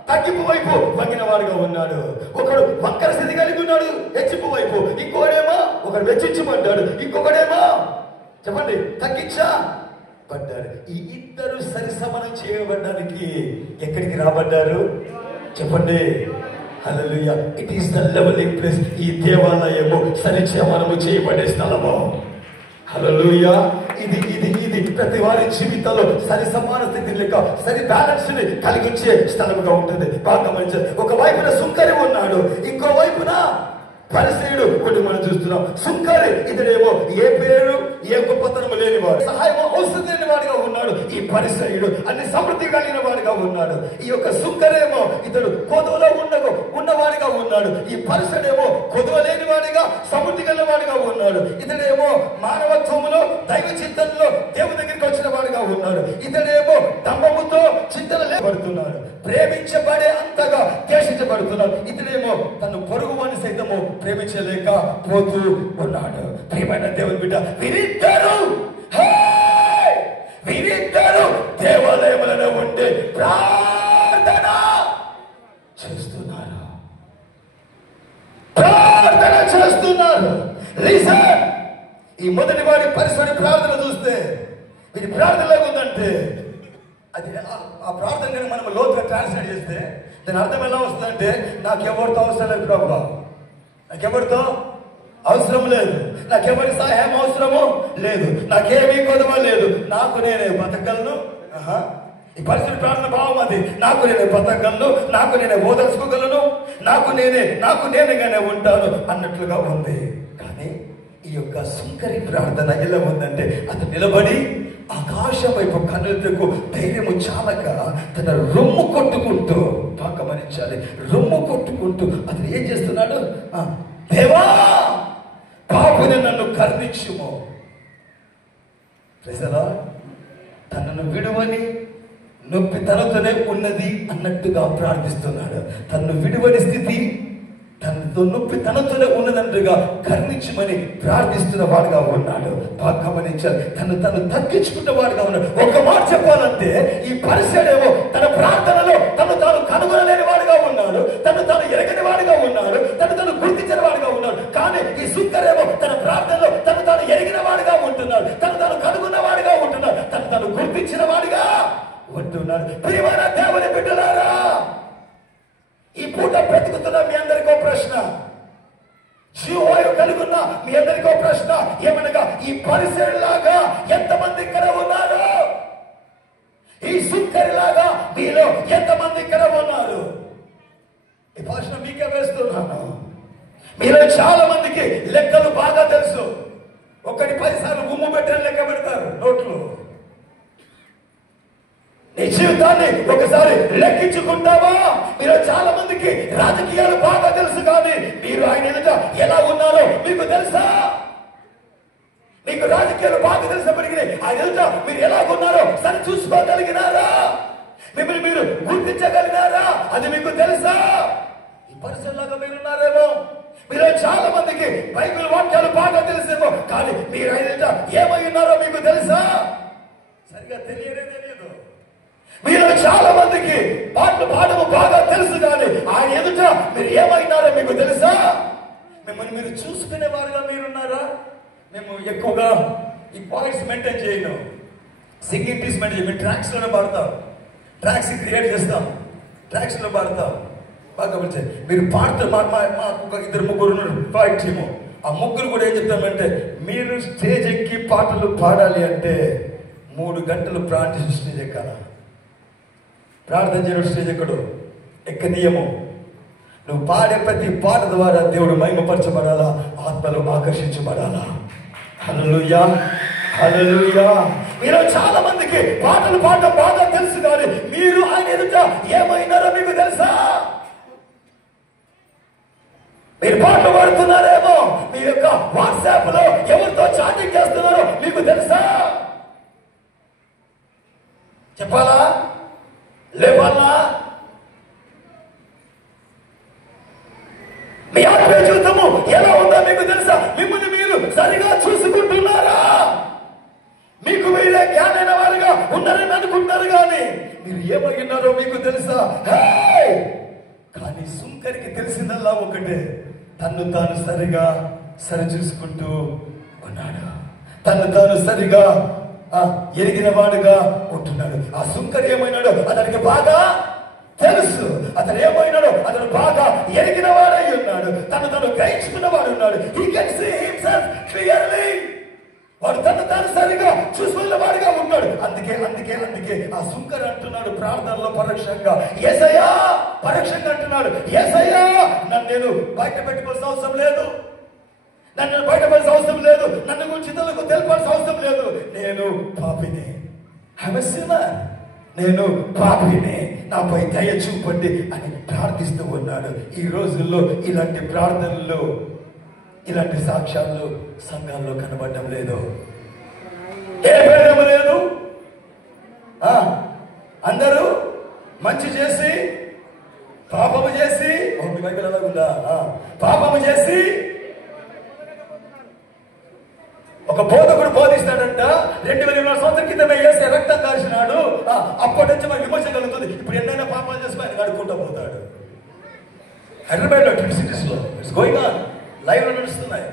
తగ్గింపు వైపు వంగిన వాడుగా ఉన్నాడు. ఒకడు వక్కర స్థితి కలిగి ఉన్నాడు హెచ్చింపు వైపు, ఇంకోడేమో ఒకడు వెచ్చించబడ్డాడు, ఇంకొకడేమో చెప్పండి తగ్గించబడ్డాడు. ఈ ఇద్దరు సరిసమనం చేయబడ్డానికి ఎక్కడికి రాబడ్డారు చెప్పండి. Hallelujah. It is the levelling place. ఈ దేవాలయము సరిసమనము చేయబడే స్థలము. హల్లెలూయా. ఇది ఇది ఇది ప్రతి వారి జీవితంలో సరి సమాన స్థితి లేక సరి బ్యాలెన్స్ ని కలిగించే స్థలముగా ఉంటుంది. బాగా గమనించాలి. ఒక వైపున సుంకరి ఉన్నాడు, ఇంకో వైపున పరిసయ్యుడు. ఒకటి మనం చూస్తున్నాం. సుంకరి ఇతడేమో ఏ పేరు ఏ గొప్పతనము లేనివాడు, సహాయం అవసరం లేని వాడిగా ఉన్నాడు ఈ పరిసయుడు. అన్ని సమృద్ధి కలిగిన వాడిగా ఉన్నాడు. ఈ యొక్క సుంకరేమో ఇతడు కొదువలో ఉన్నవాడిగా ఉన్నాడు. ఈ పరిసయుడేమో కొదువ లేని వాడిగా సమృద్ధి కలిగిన వాడిగా ఉన్నాడు. ఇతడేమో మానవత్వములో దైవ చింతనలో దేవుని దగ్గరికి వచ్చిన వాడిగా ఉన్నాడు. ఇతడేమో దంభముతో చింతన లేబడుతున్నాడు, ప్రేమించబడే అంతగా ద్వేషించబడుతున్నాడు. ఇతడేమో తను పొరుగువాని సైతము ప్రేమించలేక పోతూ ఉన్నాడు. ప్రియమైన దేవుని బిడ్డ, వీరిద్దరు దేవాలయములలో ఉండి ప్రార్థన చేస్తున్నారు. ఈ మొదటి వాడి పరిసరి ప్రార్థన చూస్తే వీరి ప్రార్థనలో ఉందంటే అది ఆ ప్రార్థన మనం లోతుగా ట్రాన్స్లేట్ చేస్తే దాని అర్థం ఎలా వస్తుందంటే, నాకెవరితో అవసరం లేదు ప్రభు, నాకెవరితో అవసరం లేదు, నాకెవరి సహాయం అవసరము లేదు, నాకేమీ కొదవ లేదు, నాకు నేనే బతకలను. ఈ పరిస్థితి ప్రార్థన భావం అది. నాకు నేనే బతకగలను, నాకు నేనే ఓదర్చుకోగలను, నాకు నేనేగానే ఉంటాను అన్నట్లుగా ఉంది. కానీ ఈ యొక్క సుంకరి ప్రార్థన ఎలా ఉందంటే, అతను నిలబడి ఆకాశం వైపు కన్నులకు ధైర్యము చాలక తన రొమ్ము కొట్టుకుంటూ, గమనించాలి, రొమ్ము కొట్టుకుంటూ అతను ఏం చేస్తున్నాడు? దేవా, పాపుని నన్ను కరుణించుము. తనను విడువని నొప్పి తనతోనే ఉన్నది అన్నట్టుగా ప్రార్థిస్తున్నాడు. తనను విడువని స్థితి, తనతో నొప్పి తనతోనే ఉన్నదంటుగా కరుణించమని ప్రార్థిస్తున్న వాడుగా ఉన్నాడు. బాగా గమనించాలి, తను తగ్గించుకున్న వాడుగా ఉన్నాడు. ఒక మాట చెప్పాలంటే, ఈ పరిసయుడేమో తన ప్రార్థనలో తాను కనుగొనలేని వాడుగా ఉన్నాడు, తాను ఎరగని వాడుగా ఉన్నాడు, తాను గుర్తించిన వాడుగా ఉన్నాడు. కానీ ఈ సుంకరేమో తన ప్రార్థనలో తాను ఎరిగిన వాడుగా ఉంటున్నాడు, తాను కనుగొన్న వాడుగా ఉంటున్నాడు, తాను గుర్తించిన వాడుగా ఉంటున్నాడు. ప్రియమైన దేవుని బిడ్డలారా, ఈ పూట బ్రతుకుతున్న మీ అందరికీ ప్రశ్న, జీవాయు కలుగున్న మీ అందరికీ ప్రశ్న ఏమనగా, ఈ పరిసయుడిలాగా ఎంతమంది ఇక్కడ ఉన్నారు? ఈ సుంకరిలాగా మీలో ఎంతమంది ఇక్కడ ఉన్నారు? ఈ ప్రశ్న మీకే వేస్తున్నాను. మీలో చాలా మందికి లెక్కలు బాగా తెలుసు. 1-10 సార్లు గుమ్ము పెట్టని లెక్క పెడతారు నోట్లు. నీ జీవితాన్ని ఒకసారి లెక్కించుకుంటావా? మీరు చాలా మందికి రాజకీయాలు బాగా తెలుసు, కానీ మీరు ఆయన ఎదుట ఎలా ఉన్నారో మీకు తెలుసా? మీకు రాజకీయాలు బాగా తెలిసినప్పటికీ ఆయన ఎదుట మీరు ఎలా ఉన్నారో సరి చూసుకోగలిగినారా? మిమ్మల్ని మీరు గుర్తించగలిగినారా? అది మీకు తెలుసా? ఈ పరిస్థితుల్లో మీరున్నారేమో. మీరు చాలా మందికి బైబిల్ వాక్యాలు బాగా తెలిసేమో, కానీ మీరు ఆయన ఎదుట ఏమై ఉన్నారో మీకు తెలుసా? సరిగా తెలియదు. మీరు చాలా మందికి పాటలు పాడము బాగా తెలుసు, కానీ ఆయన ఎదుట మీరు ఏమైనారో మీకు తెలుసా? మిమ్మల్ని మీరు చూసుకునే వారుగా మీరున్నారా? మేము ఎక్కువగా ఈ పాయింట్స్ మెయింటైన్ చేయను, సింగింగ్ టీస్ మెయింటైన్. మేము ట్రాక్స్ లోనే పాడతాం, ట్రాక్స్ క్రియేట్ చేస్తాం, ట్రాక్స్ లో పాడతాం. బాగా గమనించండి, మీరు పాడుతారు. మాకు 2-3 ఉన్నారు పాయింట్ టీము. ఆ ముగ్గురు కూడా ఏం చెప్తామంటే, మీరు స్టేజ్ ఎక్కి పాటలు పాడాలి అంటే 3 గంటలు ప్రార్థన స్టేజ్ ఎక్కాల. ప్రార్థన చేయడం స్టేజ్ ఎక్కనీయము. నువ్వు పాడే ప్రతి పాట ద్వారా దేవుడు మహిమపరచబడాలా, ఆత్మలు ఆకర్షించబడాలా. హల్లెలూయా, హల్లెలూయా. మీరు చాలా మందికి పాటలు పాడడం బాగా తెలుసు, కానీ మీరు ఆయన ఎదుట ఏమైనారో మీకు తెలుసా? మీరు పాటలు పాడుతున్నారేమో, మీ యొక్క వాట్సాప్ లో ఎవరితో చాటింగ్ చేస్తున్నారో మీకు తెలుసా? చెప్పాలా? లేవాలా? మీ ఆత్మీయ జీవితము ఎలా ఉందో మీకు తెలుసా? మిమ్మల్ని మీరు సరిగా చూసుకుంటున్నారా? మీకు మీరే జ్ఞానైన వారుగా ఉన్నారని అనుకుంటారు, కానీ మీరు ఏమయ్యున్నారో మీకు తెలుసా? కానీ సుంకరికి తెలిసిందల్లా ఒకటే, తాను సరిగా సరిచూసుకుంటూ ఉన్నాడు, తాను సరిగా ఎరిగిన వాడుగా ఉంటున్నాడు. ఆ సుంకరి ఏమైనాడో అతనికి బాగా తెలుసు. అతను ఏమైనాడో అతను బాగా ఎరిగిన వాడై ఉన్నాడు, తను గ్రహించుకున్న వాడు ఉన్నాడు. He can see himself clearly. వాడు తను సరిగా చూసుకున్న వాడుగా ఉన్నాడు. అందుకే ఆ సుంకరి అంటున్నాడు ప్రార్థనలో పరోక్షంగా, యేసయ్యా, పరోక్షంగా అంటున్నాడు, యేసయ్యా, నన్ను నేను బయట పెట్టుకోవాల్సిన అవసరం లేదు, నన్ను బయటపడాల్సిన అవసరం లేదు, నన్ను గురించి ఇతరులకు తెలపాల్సిన అవసరం లేదు. నేను పాపిని, నేను పాపిని, నాపై దయ చూపండి అని ప్రార్థిస్తూ ఉన్నాడు. ఈ రోజుల్లో ఇలాంటి ప్రార్థనలు, ఇలాంటి సాక్ష్యాలు సంఘాల్లో కనబడడం లేదు. ఏ భేదము లేదు. అందరూ మంచి చేసి పాపము చేసి, మీ బైబిల్ అలాగుందా? పాపము చేసి ఒక బోధకుడు బోధిస్తాడంట, 2000 సంవత్సరం క్రితమే వేస్తే రక్తం కాల్చినాడు, అప్పటి నుంచి మనకి విమర్శ కలుగుతుంది. ఇప్పుడు ఎన్నైనా పాపాలు చేసి ఆయన కడుక్కుంటూ పోతాడు. హైదరాబాద్లో ట్విన్ సిటీస్లో ఇట్స్ గోయింగ్ ఆన్, లైవ్లో నడుస్తున్నాయి.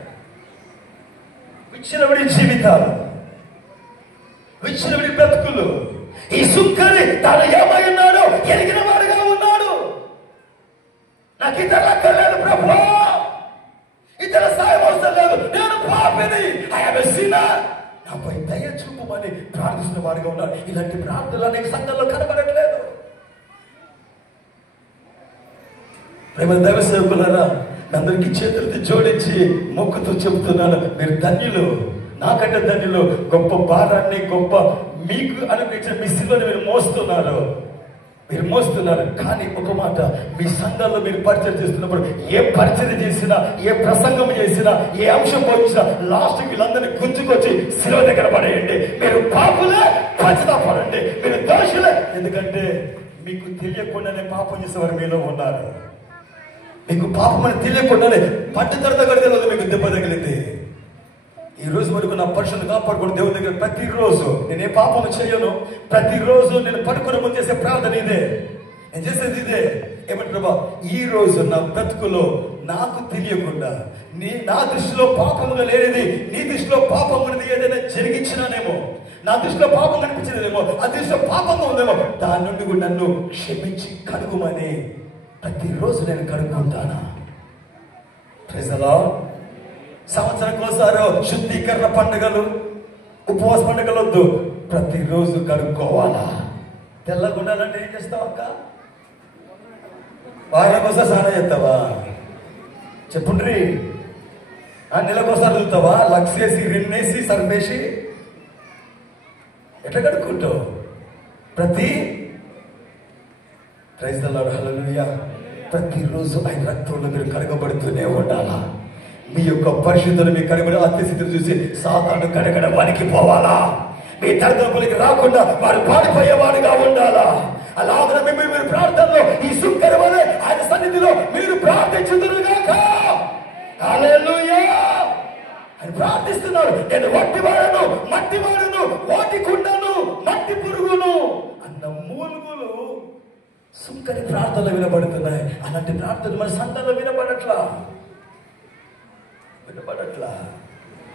విచ్చినవిడి జీవితాలు, విచ్చినవిడి బ్రతుకులు. ఈ సుంకరి తాను ఏమై ఉన్నాడో ఎరిగిన వాడుగా ఉన్నాడు. నాకు ఇతరులు అక్కర్లేదు ప్రభు, ఇతర సాయం అవసరం లేదు, నేను పాపిని, నాపై దయ చూపమని ప్రార్థిస్తున్న వాడిగా ఉన్నాడు. ఇలాంటి ప్రార్థనలు అనేక సంఘాల్లో కనబడట్లేదు. ప్రేమ దైవ సేవకులారా, అందరికీ చేతులతో జోడించి మొక్కుతూ చెబుతున్నాను, మీరు ధన్యులు, నాకంటే ధన్యులు. గొప్ప భారాన్ని, గొప్ప మీకు అనిపించిన మీ శిలువను మీరు మోస్తున్నారు. కానీ ఒక మాట, మీ సంఘాల్లో మీరు పరిచయం చేస్తున్నప్పుడు ఏ పరిచయం చేసినా, ఏ ప్రసంగం చేసినా, ఏ అంశం పోయించినా లాస్ట్ వీళ్ళందరినీ గుంజుకొచ్చి శిలువ దగ్గర పడేయండి. మీరు పాపులే, పశ్చాత్తాపడండి. మీరు దోషులే, ఎందుకంటే మీకు తెలియకుండానే పాపం చేసేవారు మీలో ఉన్నారు. మీకు పాపం అని తెలియకుండానే పట్టు తరతగడిలో మీకు దెబ్బ తగిలింది. ఈ రోజు వరకు నా పరిశుద్ధి కాపాడుకుని దేవుని దగ్గర ప్రతిరోజు నేనే పాపం చేయను. ప్రతిరోజు నేను పడుకునే ముందు చేసే ప్రార్థన ఇదే, నేను చేసేది ఇదే. ఏమంటారు, ఈ రోజు నా బ్రతుకులో నాకు తెలియకుండా నా దృష్టిలో పాపముగా లేనిది, నీ దృష్టిలో పాపం అనేది ఏదైనా జరిగించినానేమో, నా దృష్టిలో పాపం కనిపించినదేమో, ఆ దృష్టిలో పాపంగా ఉందేమో, దాని నుండి కూడా నన్ను క్షమించి కడుగుమని ప్రతిరోజు నేను కడుక్కుంటానా. Praise the Lord. సంవత్సరంకోసారి శుద్ధీకరణ పండుగలు, ఉపవాస పండుగలు వద్దు, ప్రతిరోజు కడుక్కోవాలా. తెల్లగా ఉండాలంటే ఏం చేస్తావు అక్క? వారానికోసారి స్నానం చేస్తావా? చెప్పుండ్రి. నెలకోసారి చదువుతావా? లక్సేసి, రిన్నేసి, సర్వేసి ఎట్లా కడుక్కుంటావు? ప్రైజ్ ది లార్డ్, హల్లెలూయా. ప్రతిరోజు ఆయన రక్తంలో మీరు కడగబడుతూనే ఉండాలా. మీ యొక్క పరిశుద్ధులు మీ కడగబడి ఆత్మస్థితిని చూసి సాతాను కడగడ వానికి పోవాలా. మీ తరతములకి రాకుండా వారు పాడిపోయేవాడుగా ఉండాలా. అలాగే మీరు ప్రార్థనలో ఈ సుంకరి వలె ఆయన సన్నిధిలో మీరు ప్రార్థించుదురుగాక. హల్లెలూయా అని ప్రార్థిస్తున్నారు. నేను వట్టివాడను, మట్టివాడను, వాటికుండను, మట్టి పురుగును అన్న మూలుగులు సుంకరి ప్రార్థనలు వినబడుతున్నాయి. అలాంటి ప్రార్థనలు మన సంఘంలో వినబడట్లా.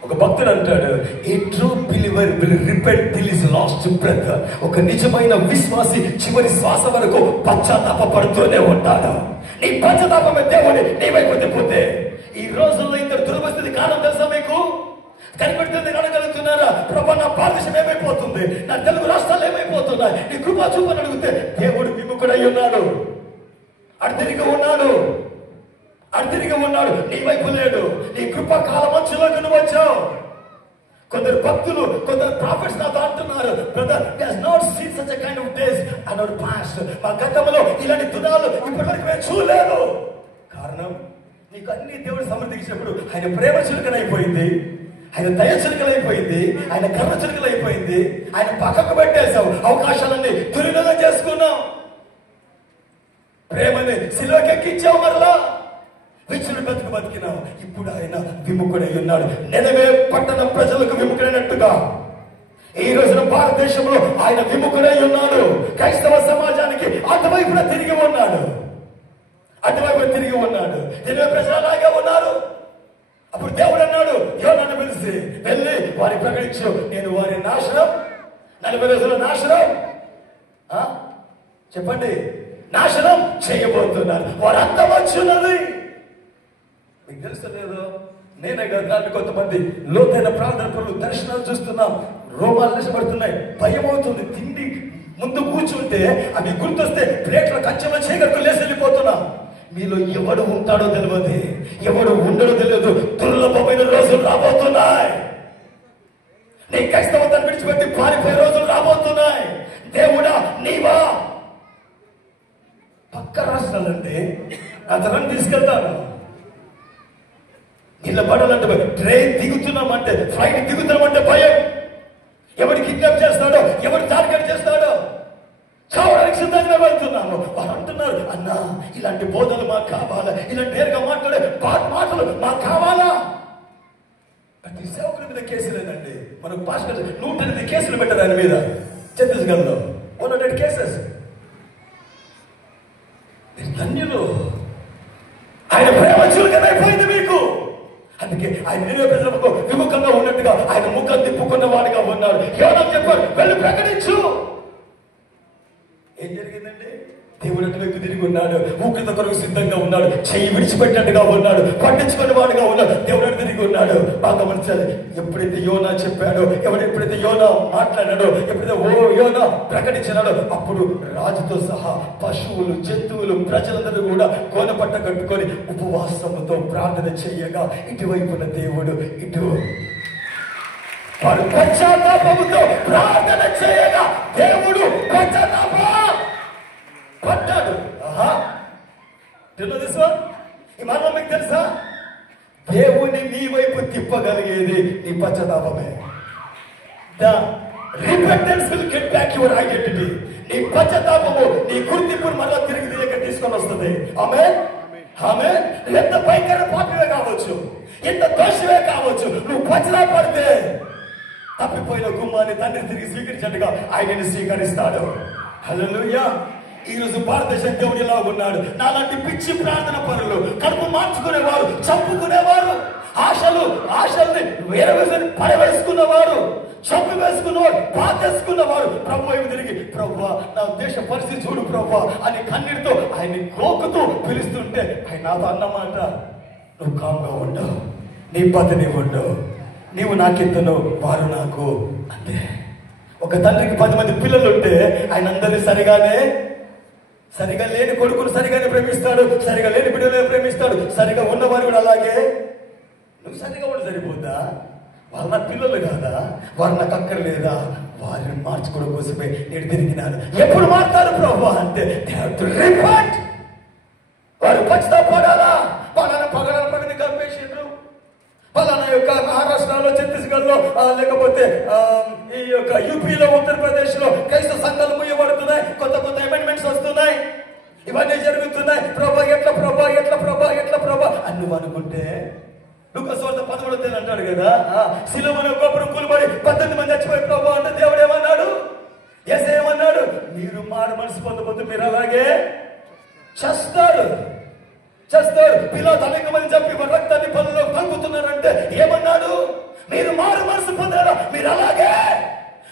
ఒక భక్తుడు అంటాడు, a true believer will repent till his last breath. ఒక నిజమైన విశ్వాసి చివరి శ్వాస వరకు పశ్చాత్తాపడుతూనే ఉంటాడు. నీ పశ్చాత్తాపమే దేవుని నీ వైపు తిప్పితే. ఈ రోజుల్లో ఇంత దుర్మస్థితి కారణం తెలుసా మీకు? కనిపెడుతుంది, అడగలుగుతున్నారా? ప్రభా, నా భారతదేశం ఏమైపోతుంది, నా తెలుగు రాష్ట్రాలు ఏమైపోతున్నాయి, నీ కృపా చూపని అడిగితే దేవుడు విముఖుడై ఉన్నాడు, అడితిరిగి ఉన్నాడు, నీ వైపు లేడు. నీ కృప కాలం మధ్యలోకి నువ్వు వచ్చావు. కొందరు భక్తులు, కొందరు ప్రాఫిట్స్ నాతో అంటున్నారు, brother we have not seen such a kind of days in our past. మా గతంలో ఇలాంటి దినాలు ఇప్పటివరకు మేము చూడలేదు. కారణం, నీకు అన్ని దేవుడు సమర్థించినప్పుడు ఆయన ప్రేమ చురుకనైపోయింది, ఆయన దయ చురుకలైపోయింది, ఆయన కర్ర చురుకలైపోయింది. ఆయన పక్కకు పెట్టేశావు, అవకాశాలన్నీ దుర్వినియోగం చేసుకున్నావు, ప్రేమని శిలువకెక్కించావు, మరలా విచ్చులు బతికినావు. ఇప్పుడు ఆయన విముఖుడై ఉన్నాడు. నినవే పట్టణ ప్రజలకు విముఖుడైనట్టుగా ఈ రోజున భారతదేశంలో ఆయన విముఖుడై ఉన్నాడు. క్రైస్తవ సమాజానికి అటువైపున తిరిగి ఉన్నాడు. నినవే ప్రజలు అలాగే ఉన్నారు. అప్పుడు దేవుడు అన్నాడు, యోనాను పిలిచి, వెళ్ళి వారి ప్రకటించు, నేను వారి నాశనం 40 రోజుల నాశనం చెప్పండి, నాశనం చేయబోతున్నారు. వారు అంతం వచ్చున్నది. మీకు తెలుస్తలేదు, నేనే కాదు, కొంతమంది లోతైన ప్రార్థన పనులు, దర్శనాలు చూస్తున్నాం, రోమాలు నిలబడుతున్నాయి, భయం అవుతుంది. తిండి ముందు కూర్చుంటే అవి గుర్తొస్తే ప్లేట్ల కంచెమ చేయగట్టు లేసి వెళ్ళిపోతున్నాం. మీలో ఎవడు ఉంటాడో తెలియదు, ఎవడు ఉండడో తెలియదు. దుర్లభమైన రోజు హాస్టల్ అంటే అతను తీసుకెళ్తాను. నిలబడాలంటే ట్రైన్ దిగుతున్నామంటే, ఫ్లైట్ దిగుతున్నామంటే భయం. ఎవరు కిడ్నాప్ చేస్తాడో, ఎవరు టార్గెట్ చేస్తాడో చావడానికి సిద్ధంగా వెళ్తున్నాము. వారు అంటున్నారు, అన్నా ఇలాంటి బోధలు మాకు కావాలా, ఇలాంటి నేరుగా మాట్లాడే మాటలు మాకు కావాలా. ప్రతి సేవకుల మీద కేసు లేదండి. మనకు పాస్టర్ 108 కేసులు పెట్టారు ఆయన మీద. ఛత్తీస్గఢ్లో 100 కేసెస్. ధన్యులు. ఆయన ప్రేమ చురుకైపోయింది మీకు. అందుకే ఆయన నిలువ ప్రజలకు విముఖంగా ఉన్నట్టుగా ఆయన ముఖం తిప్పుకున్న వాడిగా ఉన్నాడు. యోనా చెప్పారు, వెళ్ళి ప్రకటించు. ఏం జరిగిందంటే దేవుడు అటువైపు తిరిగి ఉన్నాడు. ఊకత కొరకు సిద్ధంగా ఉన్నాడు. చెయ్యి విడిచిపెట్టినట్టుగా ఉన్నాడు. పట్టించుకున్న వాడుగా ఉన్నాడు. దేవుడు తిరిగి ఉన్నాడు. బాగా మంచాలి. ఎప్పుడైతే యోనా చెప్పాడో, ఎప్పుడైతే యోనా మాట్లాడాడో, ఎప్పుడైతే యోనా ప్రకటించినాడో, అప్పుడు రాజుతో సహా పశువులు, జంతువులు, ప్రజలందరూ కూడా కోనపట్ట కట్టుకొని ఉపవాసముతో ప్రార్థన చేయగా ఇటువైపున దేవుడు ఇటు వాడు పశ్చాత్తాపముతో ప్రార్థన చేయగా దేవుడు పడ్డాడు. ఈ మాట మీకు తెలుసా? దేవుని నీ వైపు తిప్పగలిగేది నీ పశ్చాత్తాపమే. The repentance will get back your identity. నీ పశ్చాత్తాపము నీ గుర్తింపును మళ్ళా తిరిగి దగ్గర తీసుకొని వస్తుంది. ఆమె ఎంత భయంకర పాపమే కావచ్చు, ఎంత దోషమే కావచ్చు, నువ్వు పశ్చాత్తాపడితే తప్పిపోయిన గుమ్మాన్ని తండ్రి తిరిగి స్వీకరించినట్టుగా ఆయనని స్వీకరిస్తాడు. హల్లెలూయా. ఈ రోజు భారతదేశం దేవుడు ఇలా ఉన్నాడు. నాలాంటి పిచ్చి ప్రార్థన పనులు, కడుపు మార్చుకునేవారు, చంపుకునేవారు, ఆశల్ని పడవేసుకున్నవారు, చంపి వేసుకున్నవారు, పాతేసుకున్నవారు ప్రభు వైపు తిరిగి, ప్రభువా నా దేశ పరిస్థితి చూడు ప్రభువా అని కన్నీటితో ఆయన్ని గోకుతూ పిలుస్తుంటే ఆయన నాతో అన్నమాట, నువ్వు కామ్గా ఉండవు, నీ పద్ధతి ఉండవు, నీవు నాకెంతనో వారు నాకు అంతే. ఒక తండ్రికి 10 మంది పిల్లలు ఉంటే ఆయన అందరినీ సరిగా లేని కొడుకును సరిగానే ప్రేమిస్తాడు, సరిగా లేని బిడ్డలను ప్రేమిస్తాడు, సరిగా ఉన్నవారు కూడా అలాగే. నువ్వు సరిగా ఉండి సరిపోద్దా? వాళ్ళ నా పిల్లలు కాదా? వారు నాకు అక్కర్లేదా? వారిని మార్చుకోవడం కోసమే నేను తిరిగినాను. ఎప్పుడు మారుతారు ప్రభు అంటే వారు పశ్చాత్తాపడాలా. పగని కల్పేసిండ్రు. పలానా యొక్క మహారాష్ట్రలో, ఛత్తీస్గఢ్లో, లేకపోతే ఈ యొక్క యూపీలో, ఉత్తరప్రదేశ్ లో క్రైస్తవ సంఘాలు ముయ్యబడుతున్నాయి. కొత్త అమెండ్మెంట్స్ వస్తున్నాయి. ఇవన్నీ జరుగుతున్నాయి. ఎట్లా ప్రభా అని నువ్వు అనుకుంటే, లూకాసు వార్త 13 అంటాడు కదా, సిలువను గోపురం కూలిపడి 18 మంది చచ్చిపోయి ప్రభు అంటే దేవుడు ఏమన్నాడు? యేసు ఏమన్నాడు? మీరు మారు మనసు పొందబోతు మీరు అలాగే చేస్తాడు. పిల్లలు అనేక మంది చంపి రక్తాన్ని పనుల్లో కలుపుతున్నారంటే ఏమన్నాడు? మీరు మారు మనసు పొందారా? మీరు అలాగే.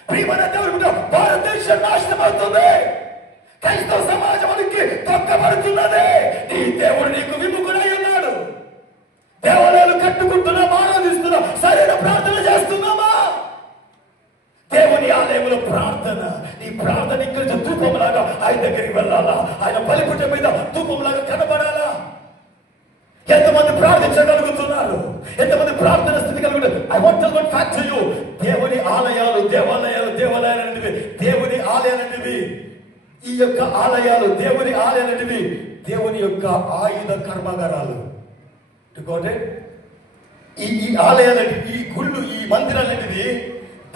ప్రియమైన దేవుడు, భారతదేశం నాశనం అవుతుంది. క్రైస్తవ సమాజానికి తొక్కబడుతున్నది. నీ దేవుడు నీకు విముఖుడై ఉన్నాడు. దేవాలయాలు కట్టుకుంటున్నాం, ఆరాధిస్తున్నాం, సరైన ప్రార్థన చేస్తున్నామా? దేవుని ఆలయంలో ప్రార్థన, నీ ప్రార్థన ఇక్కడ ధూపంలాగా ఆయన దగ్గరికి వెళ్ళాలా? ఆయన బలిపీఠ మీద ధూపంలాగా కనబడాలా? ఎంతమంది ప్రార్థించగలుగుతున్నారు? ఎంతమంది ప్రార్థన స్థితి కలుగుతారు? I want to get back to you. దేవుని ఆలయాలు అనేవి దేవుని ఆలయాలనేవి, ఈ యొక్క ఆలయాలు దేవుని ఆలయాలనేవి దేవుని యొక్క ఆయుధ కర్మాగారాలు. ఈ ఆలయాలనేవి, ఈ గుళ్ళు, ఈ మందిరాలనేవి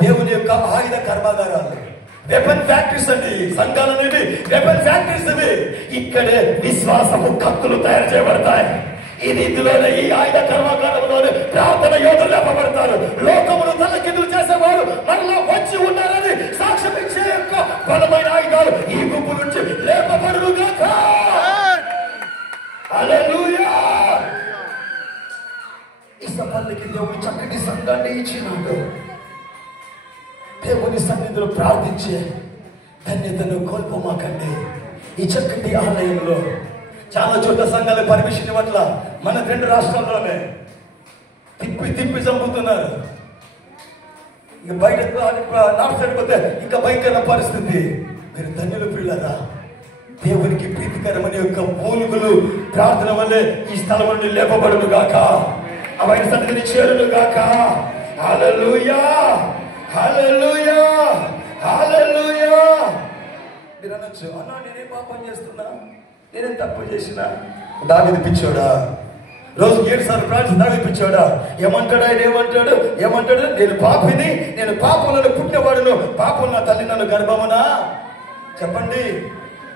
దేవుని యొక్క ఆయుధ కర్మాగారాలు. వెపన్ ఫ్యాక్టరీస్ అండి. సంఘాలు అనేవి వెపన్ ఫ్యాక్టరీస్ అవి. ఇక్కడే విశ్వాసము కత్తులు తయారు చేయబడతాయి. ఇందులోనే, ఈ ఆయుధ కర్మాగారంలోనే ప్రార్థన యోధులు లేపబడతారు. లోకమును తలకిందులు చేసేవారు మనలో వచ్చి ఉన్నారని సాక్ష్యం ఇచ్చే యొక్క బలమైన ఆయుధాలు ఈ గుంపు నుంచి లేపబడుగాక. హల్లెలూయా. ఇష్టపల్లికి దేవుడు చక్కటి సంఘాన్ని ఇచ్చినాడు. దేవుని సన్నిధిలో ప్రార్థించే ధన్యతను కోల్పోమాకండి. ఈ చక్కటి ఆలయంలో చాలా చోట్ల సంఘాలకు పర్మిషన్ ఇవ్వట్ల. మన 2 రాష్ట్రాల్లోనే తిప్పి చంపుతున్నారు. ఇక బయట నార్త్ సైడ్ పోతే ఇంకా భయంకర పరిస్థితి. మీరు ధన్యులు పిల్లరా. దేవునికి ప్రీతికరమైన యొక్క మూలుగులు ప్రార్థన వల్లే ఈ స్థలం నుండి లేపబడును గాక, ఆయన సన్నిధిని చేరును గాక. హల్లెలూయా, హల్లెలూయా, హల్లెలూయా. మీరు అనొచ్చు, అన్నా నేనే పాపం చేస్తున్నా, నేనేం తప్పు చేసిన? దావీదు పిచ్చోడా? రోజుకి 7 సార్లు ప్రార్థన దావీదు పిచ్చోడా? ఏమంటాడు ఆయన? ఏమంటాడు? నేను పాపిని, నేను పాపంలో పుట్టినవాడును, పాపం నా తల్లి నన్ను గర్భమునా చెప్పండి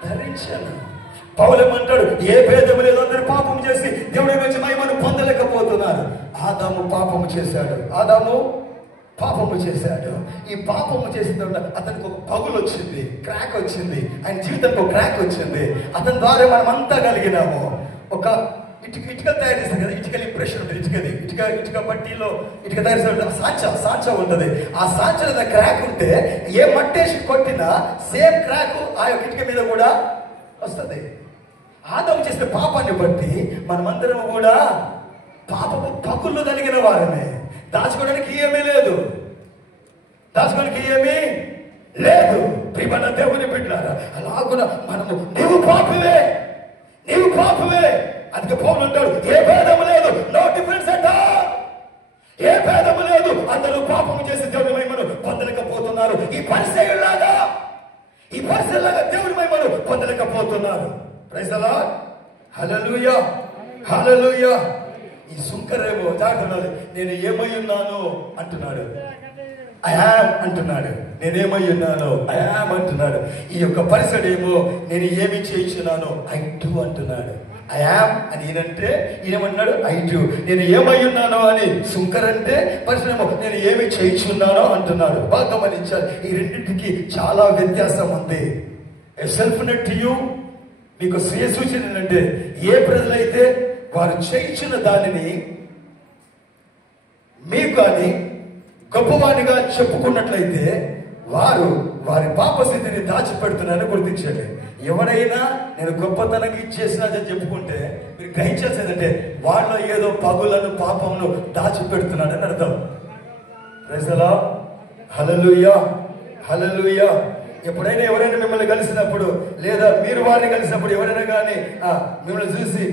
ధరించాను. పౌలు ఏమంటాడు? ఏ భేదము లేదు, అందరూ పాపం చేసి దేవుడి నుంచి మహిమను పొందలేకపోతున్నారు. ఆదాము పాపము చేశాడు. ఈ పాపము చేసిన తర్వాత అతనికి ఒక పగులు వచ్చింది, క్రాక్ వచ్చింది, ఆయన జీవితానికి ఒక క్రాక్ వచ్చింది. అతని ద్వారా మనం అంతా కలిగినాము. ఒక ఇటుక తయారు చేస్తారు కదా, ఇటుకలు ఇంప్రెషన్ ఉంటుంది. ఇటుక బట్టీలో ఇటుక తయారు చేస్తారు, సాంచా ఉంటుంది. ఆ సాంచలో క్రాక్ ఉంటే ఏ మట్టేసి కొట్టినా సేమ్ క్రాక్ ఆ యొక్క ఇటుక మీద కూడా వస్తుంది. ఆదాము చేసిన పాపాన్ని బట్టి మనమందరం కూడా పాపపు పగుళ్ళు కలిగిన వారమే. దాచుకోవడానికి ఏమీ లేదు. ప్రియమైన దేవుని బిడ్డలారా, అలాగున మనము నీవు పాపమే. అందుకే పౌలు అంటాడు, ఏ భేదము లేదు, నో డిఫరెన్స్ అట్ ఆల్. ఏ భేదము లేదు, అందరూ పాపము చేసి దేవుని మహిమను పొందలేకపోతున్నారు. ఈ పరిసయ్యులాగా దేవుని మహిమను పొందలేకపోతున్నారు. Praise the Lord. హల్లెలూయా. ఈ సుంకరేమో జాగ్రత్త, నేను ఏమై ఉన్నాను అంటున్నాడు. ఐ యామ్ అంటున్నాడు. నేనేమై ఉన్నాను, ఐ యామ్ అంటున్నాడు. ఈ యొక్క పరిసడేమో నేను ఏమి చేయించున్నాను, ఐ డు అంటున్నాడు. ఐ యామ్ అని ఈయనంటే ఈయనమన్నాడు ఐ డు. నేను ఏమై ఉన్నాను అని సుంకర్ అంటే, పరిసడేమో నేను ఏమి చేయించున్నానో అంటున్నాడు. బాగా గమనించాలి, ఈ రెండింటికి చాలా వ్యత్యాసం ఉంది. సెల్ఫ్ నెట్ యూ, మీకు స్వీయ సూచన ఏంటంటే, ఏ ప్రజలైతే వారు చేయించిన దానిని మీకు కానీ గొప్పవాడిగా చెప్పుకున్నట్లయితే వారు వారి పాపస్థితిని దాచిపెడుతున్నారని గుర్తించండి. ఎవరైనా నేను గొప్పతనంగా ఇచ్చేసినదని చెప్పుకుంటే మీరు గ్రహించాల్సిందంటే వాళ్ళలో ఏదో పగులను పాపమును దాచిపెడుతున్నాడని అర్థం. Praise the Lord. హల్లెలూయా. ఎప్పుడైనా ఎవరైనా మిమ్మల్ని కలిసినప్పుడు, లేదా మీరు వారిని కలిసినప్పుడు, ఎవరైనా కానీ మిమ్మల్ని చూసి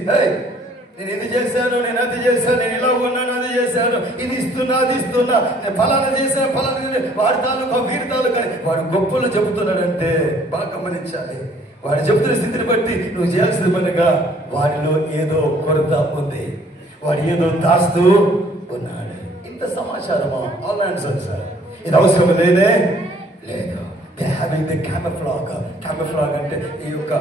నేను ఇది చేశాను, నేను అది చేశాను, నేను ఇలా ఉన్నాను, అది చేశాను, ఇది ఇస్తున్నా, అది ఇస్తున్నా, నేను ఫలానా చేశాను, ఫలానా వాడి తాలూకా వీడి తాలూకా కానీ వాడు గొప్పలు చెబుతున్నాడంటే బాగా గమనించాలి. వాడు చెబుతున్న స్థితిని బట్టి నువ్వు చేయాల్సిన పనిగా వాడిలో ఏదో కొరత ఉంది, వాడు ఏదో దాస్తూ ఉన్నాడు. ఇంత సమాచారమా? ఆల్ ఆన్సర్ సార్, ఇది అవసరం లేదు. క్యామఫ్లాగ్ అంటే ఈ యొక్క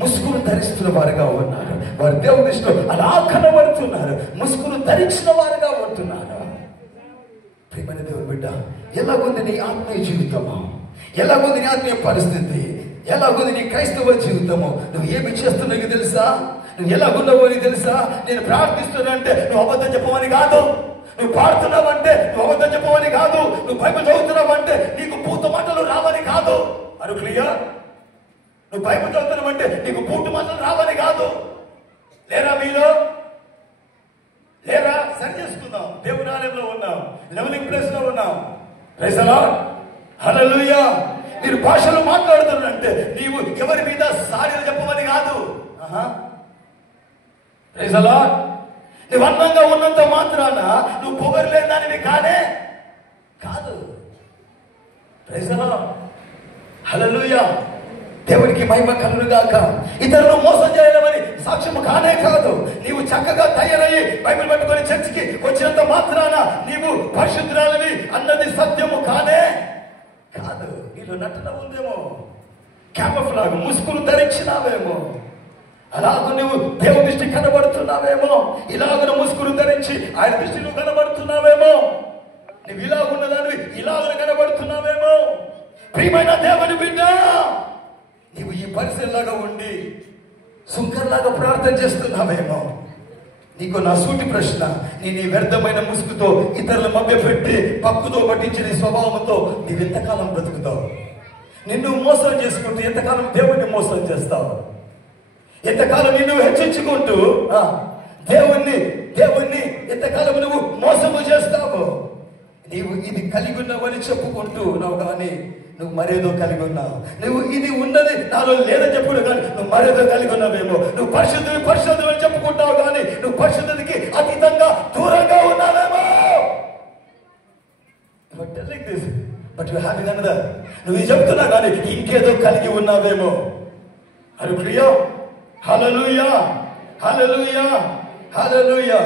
ముసుగును ధరిస్తున్న వారుగా ఉన్నారు. వారి దేవుని దృష్టిలో అలా కనబడుతున్నారు, ముసుగును ధరించిన వారుగా ఉంటున్నారు. ప్రియమైన దేవుని బిడ్డ, ఎలాగుంది నీ ఆత్మీయ జీవితము? ఎలాగుంది నీ ఆత్మీయ పరిస్థితి? ఎలాగుంది నీ క్రైస్తవ జీవితము? నువ్వు ఏమి చేస్తున్నావు తెలుసా? నువ్వు ఎలాగున్నావో నీకు తెలుసా? నేను ప్రార్థిస్తున్నా అంటే నువ్వు అబద్ధం చెప్పమని కాదు, నువ్వు పాడుతున్నావంటే నువ్వు అబద్ధం చెప్పమని కాదు, నువ్వు బైబిల్ చదువుతున్నావంటే నీకు పూత మాటలు రావని కాదు. అరు క్లియర్? నువ్వు బైబిల్ చదువుతున్నావంటే నీకు పూట మాటలు రావని కాదు. లేరా సరి చేసుకుందాం. దేవుని ఆలయంలో ఉన్నాం, లెవెలింగ్ ప్లేస్ లో ఉన్నాం. Praise the Lord. హల్లెలూయా. మీరు భాషలో మాట్లాడుతున్నారంటే నీవు ఎవరి మీద సాడీలు చెప్పమని కాదు. Praise the lord. నువ్వు అందంగా ఉన్నంత మాత్రాన నువ్వు పొగరలేని దానివి కాదు. Praise the Lord. హల్లెలూయా. దేవునికి మహిమ కలుగుగాక. ఇతరులు మోసం చేయలేమని సాక్ష్యము కాదు. నీవు చక్కగా తయారయ్యి బైబిల్ పట్టుకొని చర్చికి వచ్చినంత మాత్రాన నీవు పరిశుద్ధురాలని అన్నది సత్యము కాదు. నీలో నటన ఉందేమో, క్యామఫ్లాగ్ ముసుగులు ధరించినావేమో, అలాగ నువ్వు దేవుని దృష్టి కనబడుతున్నావేమో, ఇలాగ ముసుగులు ధరించి ఆయన దృష్టి నువ్వు కనబడుతున్నావేమో, నువ్వు ఇలా ఉన్నదాన్ని ఇలాగ కనబడుతున్నావేమో. ప్రియమైన దేవుని బిడ్డ, నీవు ఈ పరిస్థితిలాగా ఉండి సుంకర్లాగా ప్రార్థన చేస్తున్నావేమో. నీకు నా సూటి ప్రశ్న, నీ వ్యర్థమైన ముసుగుతో ఇతరుల మధ్య పెట్టి పక్కుతో పట్టించిన స్వభావంతో నీవు ఎంతకాలం బ్రతుకుతావు? నిన్ను మోసం చేసుకుంటూ ఎంతకాలం దేవుణ్ణి మోసం చేస్తావు? ఎంతకాలం నిన్ను హెచ్చించుకుంటూ దేవుణ్ణి ఎంతకాలం నువ్వు మోసము చేస్తావు? నీవు ఇది కలిగి ఉన్నావని చెప్పుకుంటూ ఉన్నావు, కానీ నువ్వు మరేదో కలిగి ఉన్నావు. నువ్వు ఇది ఉన్నది నాలో లేదని చెప్పుడు, కానీ నువ్వు మరేదో కలిగి ఉన్నావేమో. నువ్వు పరిశుద్ధులు అని చెప్పుకుంటావు, కానీ నువ్వు పరిశుద్ధతకి అతీతంగా దూరంగా ఉన్నావేమో. But you have another. నువ్వు ఇది చెప్తున్నా కానీ ఇంకేదో కలిగి ఉన్నావేమో. అది ప్రియం. హల్లెలూయా, హల్లెలూయా, హల్లెలూయా.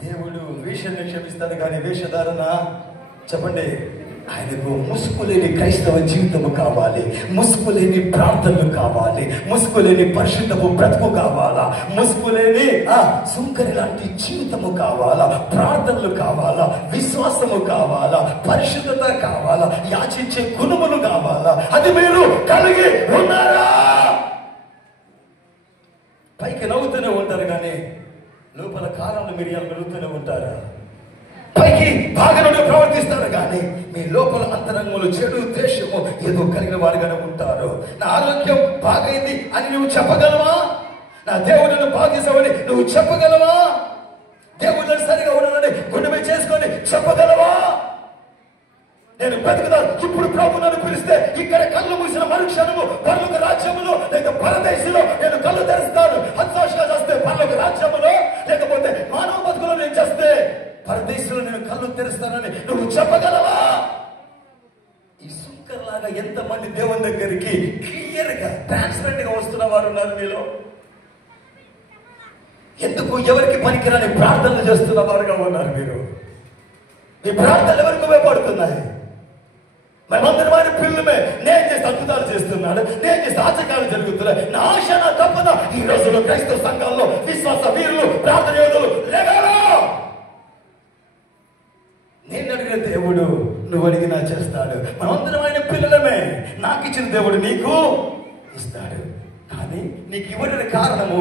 దేవుడు వేషాన్ని క్షమిస్తాడు కానీ వేషధారణ చెప్పండి. ఆయనకు ముసుగులేని క్రైస్తవ జీవితము కావాలి, ముసుగులేని ప్రార్థనలు కావాలి, ముసుగులేని పరిశుద్ధము బ్రతుకు కావాలా, ముసుగులేని సుంకరి లాంటి జీవితము కావాలా, ప్రార్థనలు కావాలా, విశ్వాసము కావాలా, పరిశుద్ధత కావాలా, యాచించే గుణములు కావాలా. అది మీరు కలిగి ఉన్నారా? పైకి నవ్వుతూనే ఉంటారు కానీ లోపల కారాలు మిరియాలు మెరుగుతూనే ఉంటారా? పైకి బాగానే ప్రవర్తిస్తారు కానీ మీ లోపల అంతరంగంలో చెడు ద్వేషము ఏదో కలిగిన వారిగానే ఉంటారు. నా ఆరోగ్యం బాగైంది అని నువ్వు చెప్పగలవా? నా దేవుడిని బాగేసావని నువ్వు చెప్పగలవా? దేవుడు సరిగా ఉన్నాడని గుండె చేసుకొని చెప్పగలవా? నేను బ్రతుకుతాను. ఇప్పుడు ప్రభు నన్ను పిలిస్తే ఇక్కడ కళ్ళు మూసిన మరుక్షణము పరలోక రాజ్యములో లేక పరదేశంలో నేను కళ్ళు తెరుస్తాను. హతాశగా చేస్తే పరలోక రాజ్యములో, లేకపోతే మానవ బతుకులో నేను చేస్తే పరదేశంలో నేను కళ్ళు తెరుస్తానని నువ్వు చెప్పగలవా? ఈ సుంకర్ లాగా ఎంతమంది దేవుని దగ్గరికి క్లియర్ గా ట్రాన్స్పరెంట్ గా వస్తున్న వారు ఉన్నారు మీలో? ఎందుకు ఎవరికి పనికిరాని ప్రార్థనలు చేస్తున్న వారుగా ఉన్నారు మీరు? మీ ప్రార్థనలు ఎవరికి ఉపయోగపడుతున్నాయి? మేమందరం ఆయన పిల్లమే. నేను చేస్తే అద్భుతాలు చేస్తున్నాడు, నేను చేస్తే ఆచకాలు జరుగుతున్నాయి. నా ఆశ, నా తప్పన ఈ రోజుల్లో క్రైస్తవ సంఘాల్లో విశ్వాస వీరులు, ప్రార్థన యోధులు లేగారా? నేను అడిగిన దేవుడు నువ్వు అడిగినా చేస్తాడు. మనమందరం ఆయన పిల్లలమే. నాకు ఇచ్చిన దేవుడు నీకు ఇస్తాడు. కానీ నీకు ఇవ్వడానికి కారణము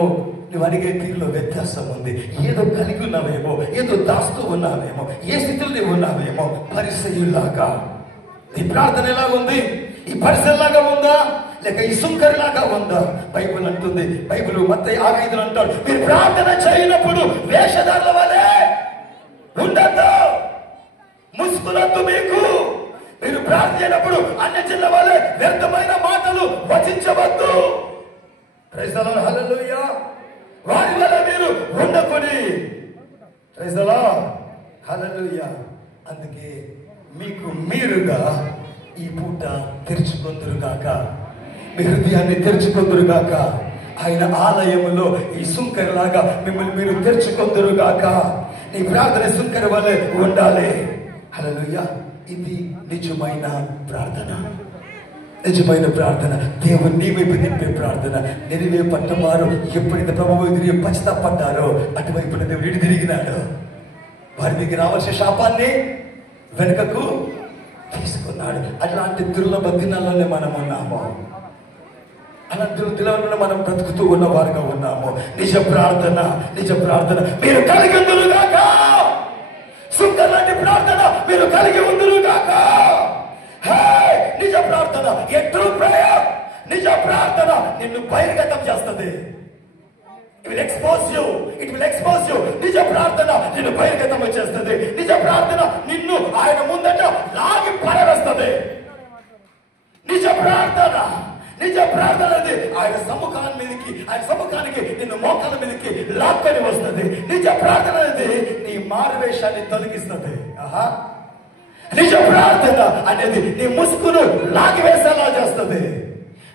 నువ్వు అడిగే తీరులో వ్యత్యాసం ఉంది. ఏదో కలిగి ఉన్నావేమో, ఏదో దాస్తూ ఉన్నావేమో, ఏ స్థితిలో నువ్వు ఉన్నావేమో. పరిసయ్యులాగా నీ ప్రార్థన ఎలాగుంది? ఈ పరిసయ్యులాగా ఉందా లేక ఈ సుంకరిలాగా ఉందా? బైబిల్ అంటుంది, బైబిల్ మత్తయి 6:5 అంటాడు, మీరు ప్రార్థన చేయనప్పుడు వేషధారుల వలె ఉండద్దు, ముసుగులద్దు మీకు. మీరు ప్రార్థించినప్పుడు అన్యజనుల వలె వ్యర్థమైన మాటలు వచించవద్దు. ప్రైజ్ ది లార్డ్, హల్లెలూయా. వారి వల్ల మీరు ఉండకుడి. ప్రైజ్ ది లార్డ్, హల్లెలూయా. అందుకే మీకు మీరుగా ఈ పూట తెరుచుకొందురుగాక, మీ హృదయాన్ని తెరుచుకొందురుగాక. ఆయన ఆలయములో ఈ సుంకరిలాగా మిమ్మల్ని మీరు తెరుచుకొందురుగాక. నీ ప్రార్థన సుంకరి వలె ఉండాలి. హల్లెలూయా. ఇది నిజమైన ప్రార్థన, నిజమైన ప్రార్థన. దేవుడు నీ వైపు నింపే ప్రార్థన. నినివే పట్టణవారు ఎప్పుడైతే ప్రభువు ఎదురు పశ్చాత్తాపడ్డారో అటువైపు దేవుడు తిరిగినాడు. వారి దగ్గర రావాల్సిన శాపాన్ని వెనుకకు తీసుకున్నాడు. అట్లాంటి దుర్లభ దినాల్లోనే మనం ఉన్నాము. అలాంటి దినాల్లో మనం బ్రతుకుతూ ఉన్న వారుగా ఉన్నాము. నిజ ప్రార్థన, నిజ ప్రార్థన మీరు కలిగి ఉందురుగాక. సుందర లాంటి ప్రార్థన మీరు కలిగి ఉందురుగాక. నిజ ప్రార్థన, ఏ ట్రూ ప్రేయర్, నిజ ప్రార్థన నిన్ను బహిర్గతం చేస్తుంది. It will expose you. It will expose you. నిజ ప్రార్థన నిన్ను బహిర్గతం చేస్తుంది. నిజ ప్రార్థన నిన్ను ఆయన ముందట లాగి పడవేస్తుంది. నిజ ప్రార్థన, నిజ ప్రార్థన అనేది ఆయన సముఖాన్ని మీదకి, ఆయన సముఖానికి నిన్ను మోకాల మీదకి లాక్కొని వస్తుంది. నిజ ప్రార్థన అనేది నీ మారువేషాన్ని తొలగిస్తుంది. నిజ ప్రార్థన అనేది నీ ముసుగును లాగివేసేలా చేస్తుంది.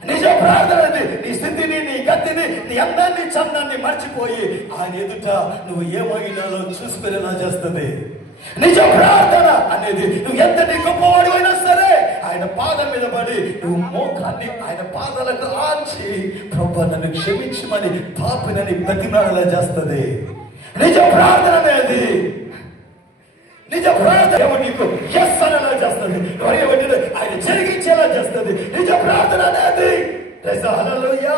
నిజ ప్రార్థన అనేది నీ స్థితిని, నీ గతిని, నీ అందాన్ని, చందాన్ని మర్చిపోయి ఆయన ఎదుట నువ్వు ఏమైనాలో చూసుకునేలా చేస్తుంది. నిజ ప్రార్థన అనేది నువ్వు ఎంతటి గొప్పవాడు అయినా సరే ఆయన పాదం మీద పడి నువ్వు మోకాన్ని ఆయన పాదాలకు ఆంచి ప్రభువా నన్ను క్షమించమని పాపినని బతిమాలేలా చేస్తుంది. నిజ ప్రార్థన అనేది, నిజ ప్రార్థన నీకు ఎస్ అనేలా చేస్తుంది. ఆయన జరిగించేలా చేస్తుంది. నిజ ప్రార్థన అనేది హల్లెలూయా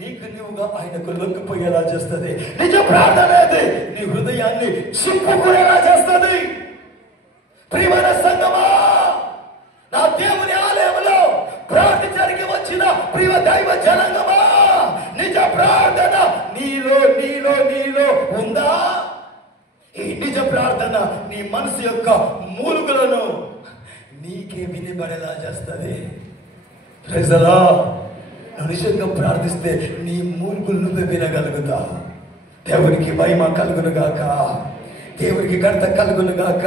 నీకు నువ్వుగా ఆయనకు లొంగిపోయేలా చేస్తుంది. నిజ ప్రార్థన అనేది నీ హృదయాన్ని చింపుకునేలా చేస్తుంది. ప్రియమైన సంగమా, నా దేవుని ఆలయంలో ప్రార్థించడానికి వచ్చిన ప్రియ దైవ జనాంగమా, నిజ ప్రార్థన నీలో నీలో నీలో ఉందా? ఈ నిజ ప్రార్థన నీ మనసు యొక్క మూలుగులను నీకే వినబడేలా చేస్తుంది. Praise the lord. నువ్వు నిజంగా ప్రార్థిస్తే నీ మూలుగులు నువ్వే వినగలుగుతా. దేవునికి మహిమ కలుగును గాక, దేవునికి ఘనత కలుగును గాక.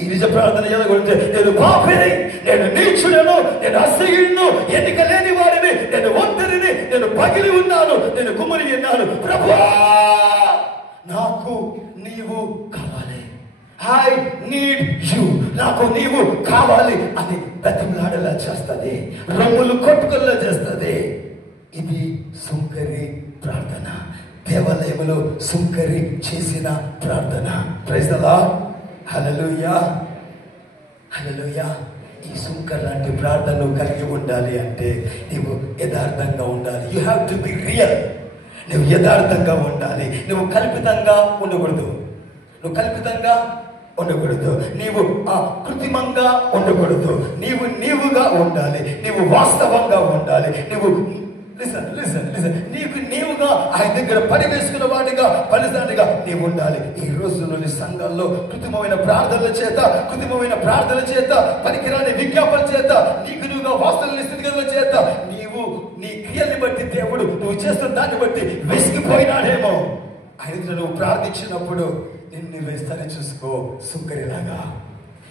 ఈ నిజ ప్రార్థన ఎలాగొంటే, నేను పాపిని, నేను నీచుడను, నేను అసహ్యుడును, ఎన్నిక లేని వాడిని, నేను ఒంటరిని, నేను పగిలి ఉన్నాను, నేను కుమిలి ఉన్నాను, ప్రభువా నాకు నీవు కావాలి, ఐ నీడ్ యు, నాకు నీవు కావాలి అని బ్రతిమలాడేలా చేస్తుంది, రొమ్ములు కొట్టుకునేలా చేస్తుంది. ఇది సుంకరి ప్రార్థన, దేవాలయంలో సుంకరి చేసిన ప్రార్థన. ప్రైజ్ ది లార్డ్, హల్లెలూయా, హల్లెలూయా. ఈ సుంకర్ లాంటి ప్రార్థనలు కలిగి ఉండాలి అంటే నీవు యథార్థంగా ఉండాలి. You have to be real. నువ్వు యథార్థంగా ఉండాలి, నువ్వు కల్పితంగా ఉండకూడదు, నువ్వు కల్పితంగా ఉండకూడదు, నీవు కృత్రిమంగా ఉండకూడదు, నీవుగా ఉండాలి, నీవు వాస్తవంగా ఉండాలి, నువ్వు నీవుగా ఆయన దగ్గర పని వేసుకున్న వాడిగా, పనిదానిగా నీవు ఉండాలి. ఈ రోజుల్లోని సంఘాల్లో కృత్రిమమైన ప్రార్థనల చేత, పనికిరాని విజ్ఞాపన చేత, నీకు నువ్వుగా వాస్తవ స్థితిగతుల చేత, నీవు నీ క్రియల్ని బట్టి దేవుడు నువ్వు చేస్తున్న దాన్ని బట్టి విసిగిపోయినాడేమో. ఆయన నువ్వు ప్రార్థించినప్పుడు నిన్ను సరి చూసుకో, సుంకరిలాగా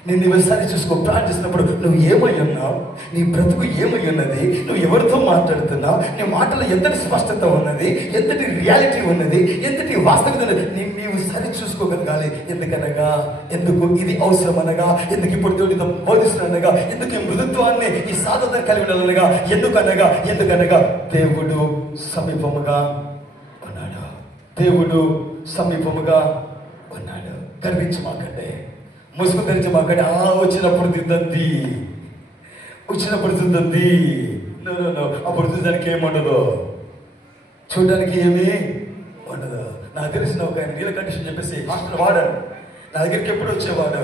నిన్ను సరి చూసుకో. ప్రార్థిస్తున్నప్పుడు నువ్వు ఏమై ఉన్నావు, నీ బ్రతుకు ఏమై ఉన్నది, నువ్వు ఎవరితో మాట్లాడుతున్నావు, నీ మాటలో ఎంతటి స్పష్టత ఉన్నది, ఎంతటి రియాలిటీ ఉన్నది, ఎంతటి వాస్తవికత నీవు సరి చూసుకోగలగాలి. ఎందుకు ఇది అవసరం అనగా, ఎందుకు ఇప్పుడు బోధిస్తున్నగా, ఎందుకు ఈ మృదుత్వాన్ని, ఈ సాధన కలిగి ఉండాలనగా, ఎందుకనగా దేవుడు సమీపముగా ఉన్నాడు, దేవుడు సమీపముగా ఉన్నాడు. గర్వించమాకండి, ముసుగు ధరించమాకండి. వచ్చినప్పుడు తిద్దంది, అప్పుడు చూడడానికి ఏముండదు, ఏమీ ఉండదు. నాకు తెలిసిన ఒక ఆయన నీళ్ళ కండిషన్ చెప్పేసి హాస్టల్ వాడాడు, నా దగ్గరికి ఎప్పుడు వచ్చేవాడు,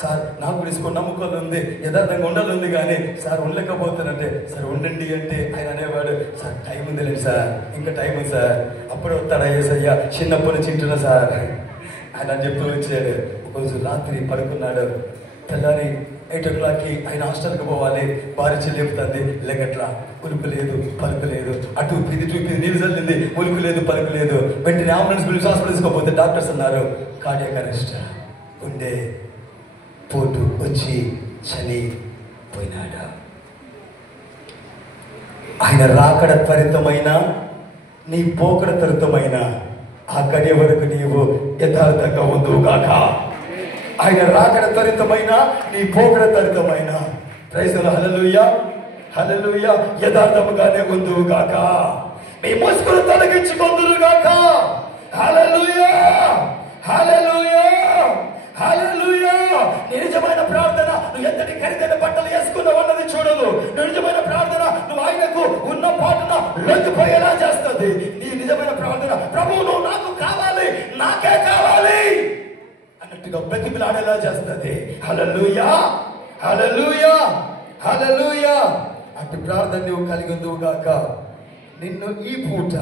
సార్ నాకు తీసుకో నమ్మకాలు ఉంది, యథార్థంగా ఉండాలి కానీ సార్ ఉండలేకపోతానంటే, సార్ ఉండండి అంటే ఆయన అనేవాడు, సార్ టైం ఉందిలేండి సార్, ఇంకా టైం ఉంది సార్, అప్పుడే వస్తాడా ఏసయ్యా, చిన్నప్పటి నుంచి తింటున్నా సార్ ఆయన చెప్తూ వచ్చాడు. ఒకరోజు రాత్రి పడుకున్నాడు, తెల్లారి 8 o'clockకి ఆయన హాస్టల్కి పోవాలి, భార్య చెల్లిపుతుంది, లెగట్లా, ఉలుపు లేదు, పలుకు లేదు, అటు ఇటు నీళ్ళు చల్లింది, ఉలుపు లేదు, పలుకు లేదు. వెంటనే అంబులెన్స్ పిలిచి హాస్పిటల్ తీసుకోపోతే డాక్టర్స్ అన్నారు కార్డియాక్ అరెస్ట్, ఉండే పోటు వచ్చి చనిపోయినాడు. ఆయన రాకడ త్వరితమైన, నీ పోకడ త్వరితమైన, ఆ గడియ వరకు నీవు యథార్థంగా ఉందువుగాక. ఆయన రాకడ త్వరితమైన, నీ పోకడ త్వరితమైన. ప్రైజ్ ది లార్డ్, హల్లెలూయా, హల్లెలూయా. యథార్థముగానే ఉందువుగాక, మీ ముసుగులు తొలగించుకొందురుగాక. హల్లెలూయా, హల్లెలూయా, హల్లెలూయా. నిజమైన ప్రార్థన నువ్వు ఎంతటి ఖరీదైన బట్టలు వేసుకున్నావు అన్నది చూడదు. నిజమైన ప్రార్థన నువ్వు ఆయనకు ఉన్న పాటన లొంగిపోయేలా చేస్తుంది. నీ నిజమైన ప్రార్థన, ప్రభు నువ్వు నాకు కావాలి, నాకే కావాలి అన్నట్టుగా బ్రతిమలాడేలా చేస్తుంది. హల్లెలూయా, హల్లెలూయా, హల్లెలూయా. అటు ప్రార్థన నువ్వు కలిగి ఉందువుగాక. నిన్ను ఈ పూట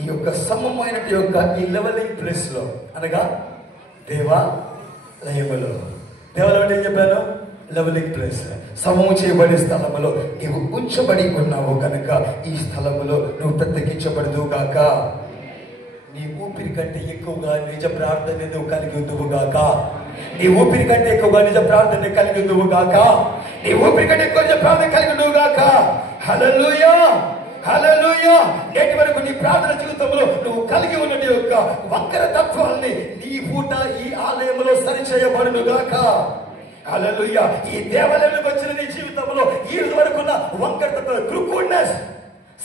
ఈ యొక్క సమమైన యొక్క ఈ లెవెలింగ్ ప్లేస్ లో, అనగా దేవాలయములో, దేవాలయం అంటే ఏం చెప్పాను, లెవెలింగ్ ప్లేస్, సమము చేయబడే స్థలములో నీవు ఉంచబడి ఉన్నావు కనుక ఈ స్థలములో నువ్వు ప్రత్యేకించబడదుగాక. నీ ఊపిరి కంటే ఎక్కువగా నిజ ప్రార్థన నువ్వు కలిగి ఉందువుగాక. నీ ఊపిరి కంటే ఎక్కువగా నిజ ప్రార్థన కలిగి ఉందువుగాక. నీ ఊపిరి కంటే ఎక్కువ నిజ ప్రార్థన కలిగి ఉందువుగాక. హల్లెలూయా, హల్లెలూయా. నేటి వరకు నీ ప్రార్థన జీవితంలో నువ్వు కలిగి ఉన్న యొక్క వంకర తత్వాన్ని నీ పూట ఈ ఆలయంలో సరిచేయబడునుగాక. హల్లెలూయా. ఈ దేవాలయంలోకి వచ్చిన నీ జీవితంలో ఈ రోజు వరకున్న వంకర తత్వ క్రూకుడ్నెస్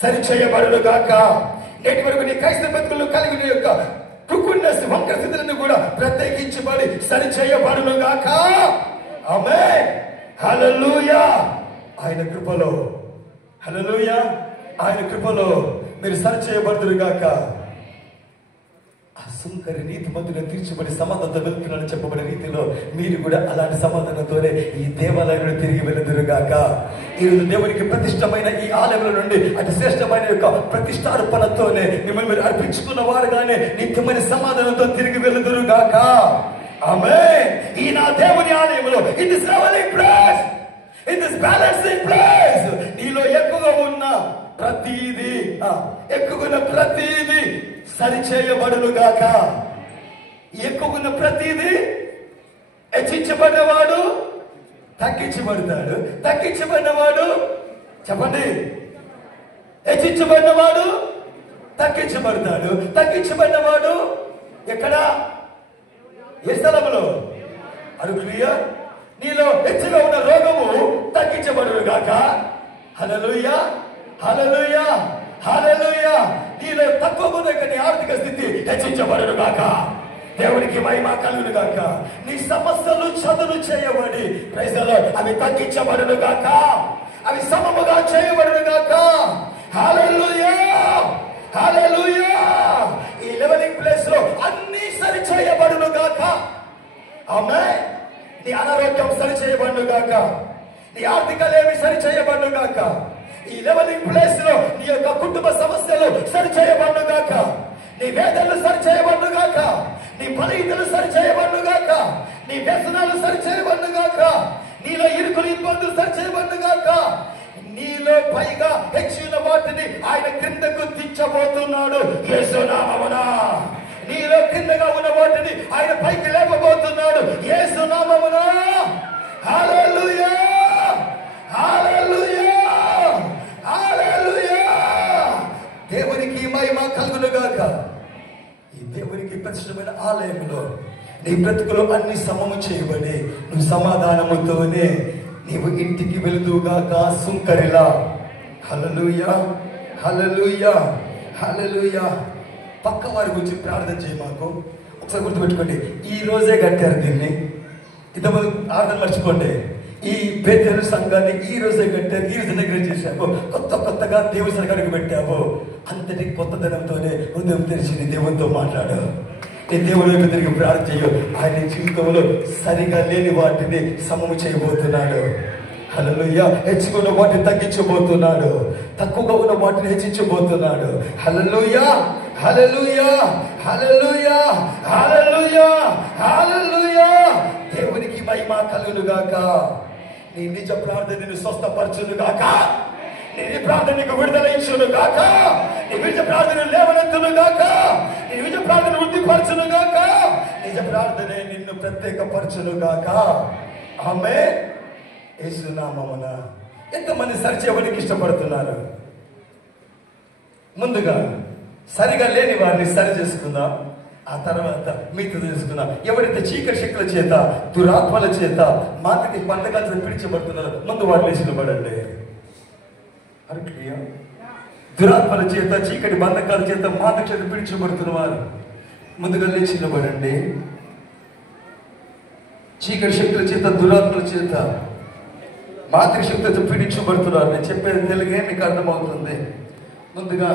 సరిచేయబడునుగాక. నేటి వరకు నీ క్రైస్తవ బతుకుల్లో కలిగిన యొక్క క్రూకుడ్నెస్, వంకర స్థితులను కూడా ప్రత్యేకించబడి సరిచేయబడునుగాక. ఆమేన్, హల్లెలూయా. ఆయన కృపలో, హల్లెలూయా, ఆయన కృపలో మీరు సరిచేయబడుదురుగాక. ఆ సుంకరి నీతి మందులో తీర్చబడి సమాధానంతో వెళ్తున్నాడని చెప్పబడే రీతిలో మీరు కూడా అలాంటి సమాధానంతోనే ఈ దేవాలయంలో తిరిగి వెళ్దురుగాక. ఈరోజు దేవునికి ప్రతిష్టమైన ఈ ఆలయంలో నుండి అతి శ్రేష్టమైన యొక్క ప్రతిష్టార్పణతోనే మిమ్మల్ని మీరు అర్పించుకున్న వారుగానే నిత్యమైన సమాధానంతో తిరిగి వెళ్దురుగాక. ఆమేన్. ఈ నా దేవుని ఆలయంలో it is levelling place, it is balancing place. నీలో ఎక్కువగా ఉన్న ప్రతిదీ, ఎక్కువన్న ప్రతిదీ సరిచేయబడునుగాక. ఎక్కువన్న ప్రతిదీ హెచ్చించబడినవాడు తగ్గించబడతాడు. తగ్గించబడినవాడు చెప్పండి, హెచ్చించబడినవాడు తగ్గించబడతాడు. తగ్గించబడినవాడు ఎక్కడ? ఏ స్థలంలో? హల్లెలూయా. నీలో హెచ్చుగా ఉన్న రోగము తగ్గించబడును గాక. హల్లెలూయా, హల్లెలూయా, హల్లెలూయా. నీలో తక్కువ నీ ఆర్థిక స్థితి హెచ్చించబడును గాక. దేవునికి మహిమ కలుగును గాక. నీ సమస్యలు చదును చేయబడి ప్రజలు అవి తగ్గించబడును గాక. అవి సమముగా చేయబడును గాక. హల్లెలూయా, హల్లెలూయా. ఈ లెవెలింగ్ ప్లేస్ లో అన్ని సరి చేయబడును గాక. ఆమేన్. నీ అనారోగ్యం సరి చేయబడును గాక. నీ ఆర్థికలేమి సరి చేయబడును గాక. ఈ లెవెలింగ్ ప్లేస్ లో నీ యొక్క కుటుంబ సమస్యలు సరి చేయబడును గాక. నీ వేదనలు సరి చేయబడును గాక. నీ బలహీనతలు సరి చేయబడును గాక. నీ వ్యసనాలు సరి చేయబడును గాక. నీలో ఇరుకులు ఇబ్బందులు సరి చేయబడును గాక. నీలో పైగా హెచ్చిన వాటిని ఆయన క్రిందకు దించబోతున్నాడు యేసు నామమున. నీలో కిందగా ఉన్న వాటిని ఆయన పైకి లేపబోతున్నాడు యేసు నామమున. హల్లెలూయా, హల్లెలూయా, హల్లెలూయా. దేవునికి మహిమ కలుగును గాక. ఈ దేవునికి ప్రతిష్టమైన ఆలయంలో నీ బ్రతుకులో అన్ని సమము చేయబడి నువ్వు సమాధానముతోనే నీవు ఇంటికి వెళుదుగాక సుంకరిలా. హల్లెలూయా, హల్లెలూయా, హల్లెలూయా. పక్క వారి గురించి ప్రార్థన చేయి. మాకు ఒకసారి గుర్తుపెట్టుకోండి, ఈ రోజే కట్టారు దీన్ని. ఇంతమంది ప్రార్థన మర్చిపోండి. ఈ బేతేలు సంఘాన్ని ఈ రోజే కట్టారు, ఈ రోజు దగ్గర చేశాము. కొత్తగా దేవుని సంఘానికి పెట్టాము. అంతటి కొత్తదనంతోనే హృదయం తెరిచి నీ దేవునితో మాట్లాడు. నీ దేవుని వైపు తిరిగి ప్రార్థన చేయు. ఆయన జీవితంలో సరిగా లేని వాటిని సమము చేయబోతున్నాడు. హల్లెలూయా. హెచ్చుగా ఉన్న వాటిని తగ్గించబోతున్నాడు. తక్కువగా ఉన్న వాటిని హెచ్చించబోతున్నాడు. హల్లెలూయా, హల్లెలూయా, హల్లెలూయా, హల్లెలూయా, హల్లెలూయా. దేవునికి మహిమ కలుగును గాక. నీ నిజ ప్రార్థన నిన్ను స్వస్థపరచును గాక. నీ ప్రార్థన నీకు విడుదల ఇచ్చును గాక. నీ నిజ ప్రార్థన లేవనెత్తును గాక. నీ నిజ ప్రార్థన వృద్ధిపరచును గాక. నిజ ప్రార్థనే నిన్ను ప్రత్యేకపరచును గాక. ఆమేన్. యేసు నామమున. ఎంతమంది సరిచేయడానికి ఇష్టపడుతున్నారు? ముందుగా సరిగా లేని వారిని సరి చేసుకుందాం. ఆ తర్వాత మీతో తెలుసుకుందాం. ఎవరైతే చీకటి శక్తుల చేత దురాత్మల చేత మాతకి పండగలు పిలిచబడుతున్నారో ముందు వారు లేచినబడండి. దురాత్మల చేత చీకటి బంధకాల చేత మాత చేత పిలిచబడుతున్న వారు ముందుగా లేచినబడండి. చీకటి శక్తుల చేత దురాత్మల చేత మాతృశక్తితో పీడించబడుతున్నారు. నేను చెప్పేది తెలుగే మీకు అర్థమవుతుంది. ముందుగా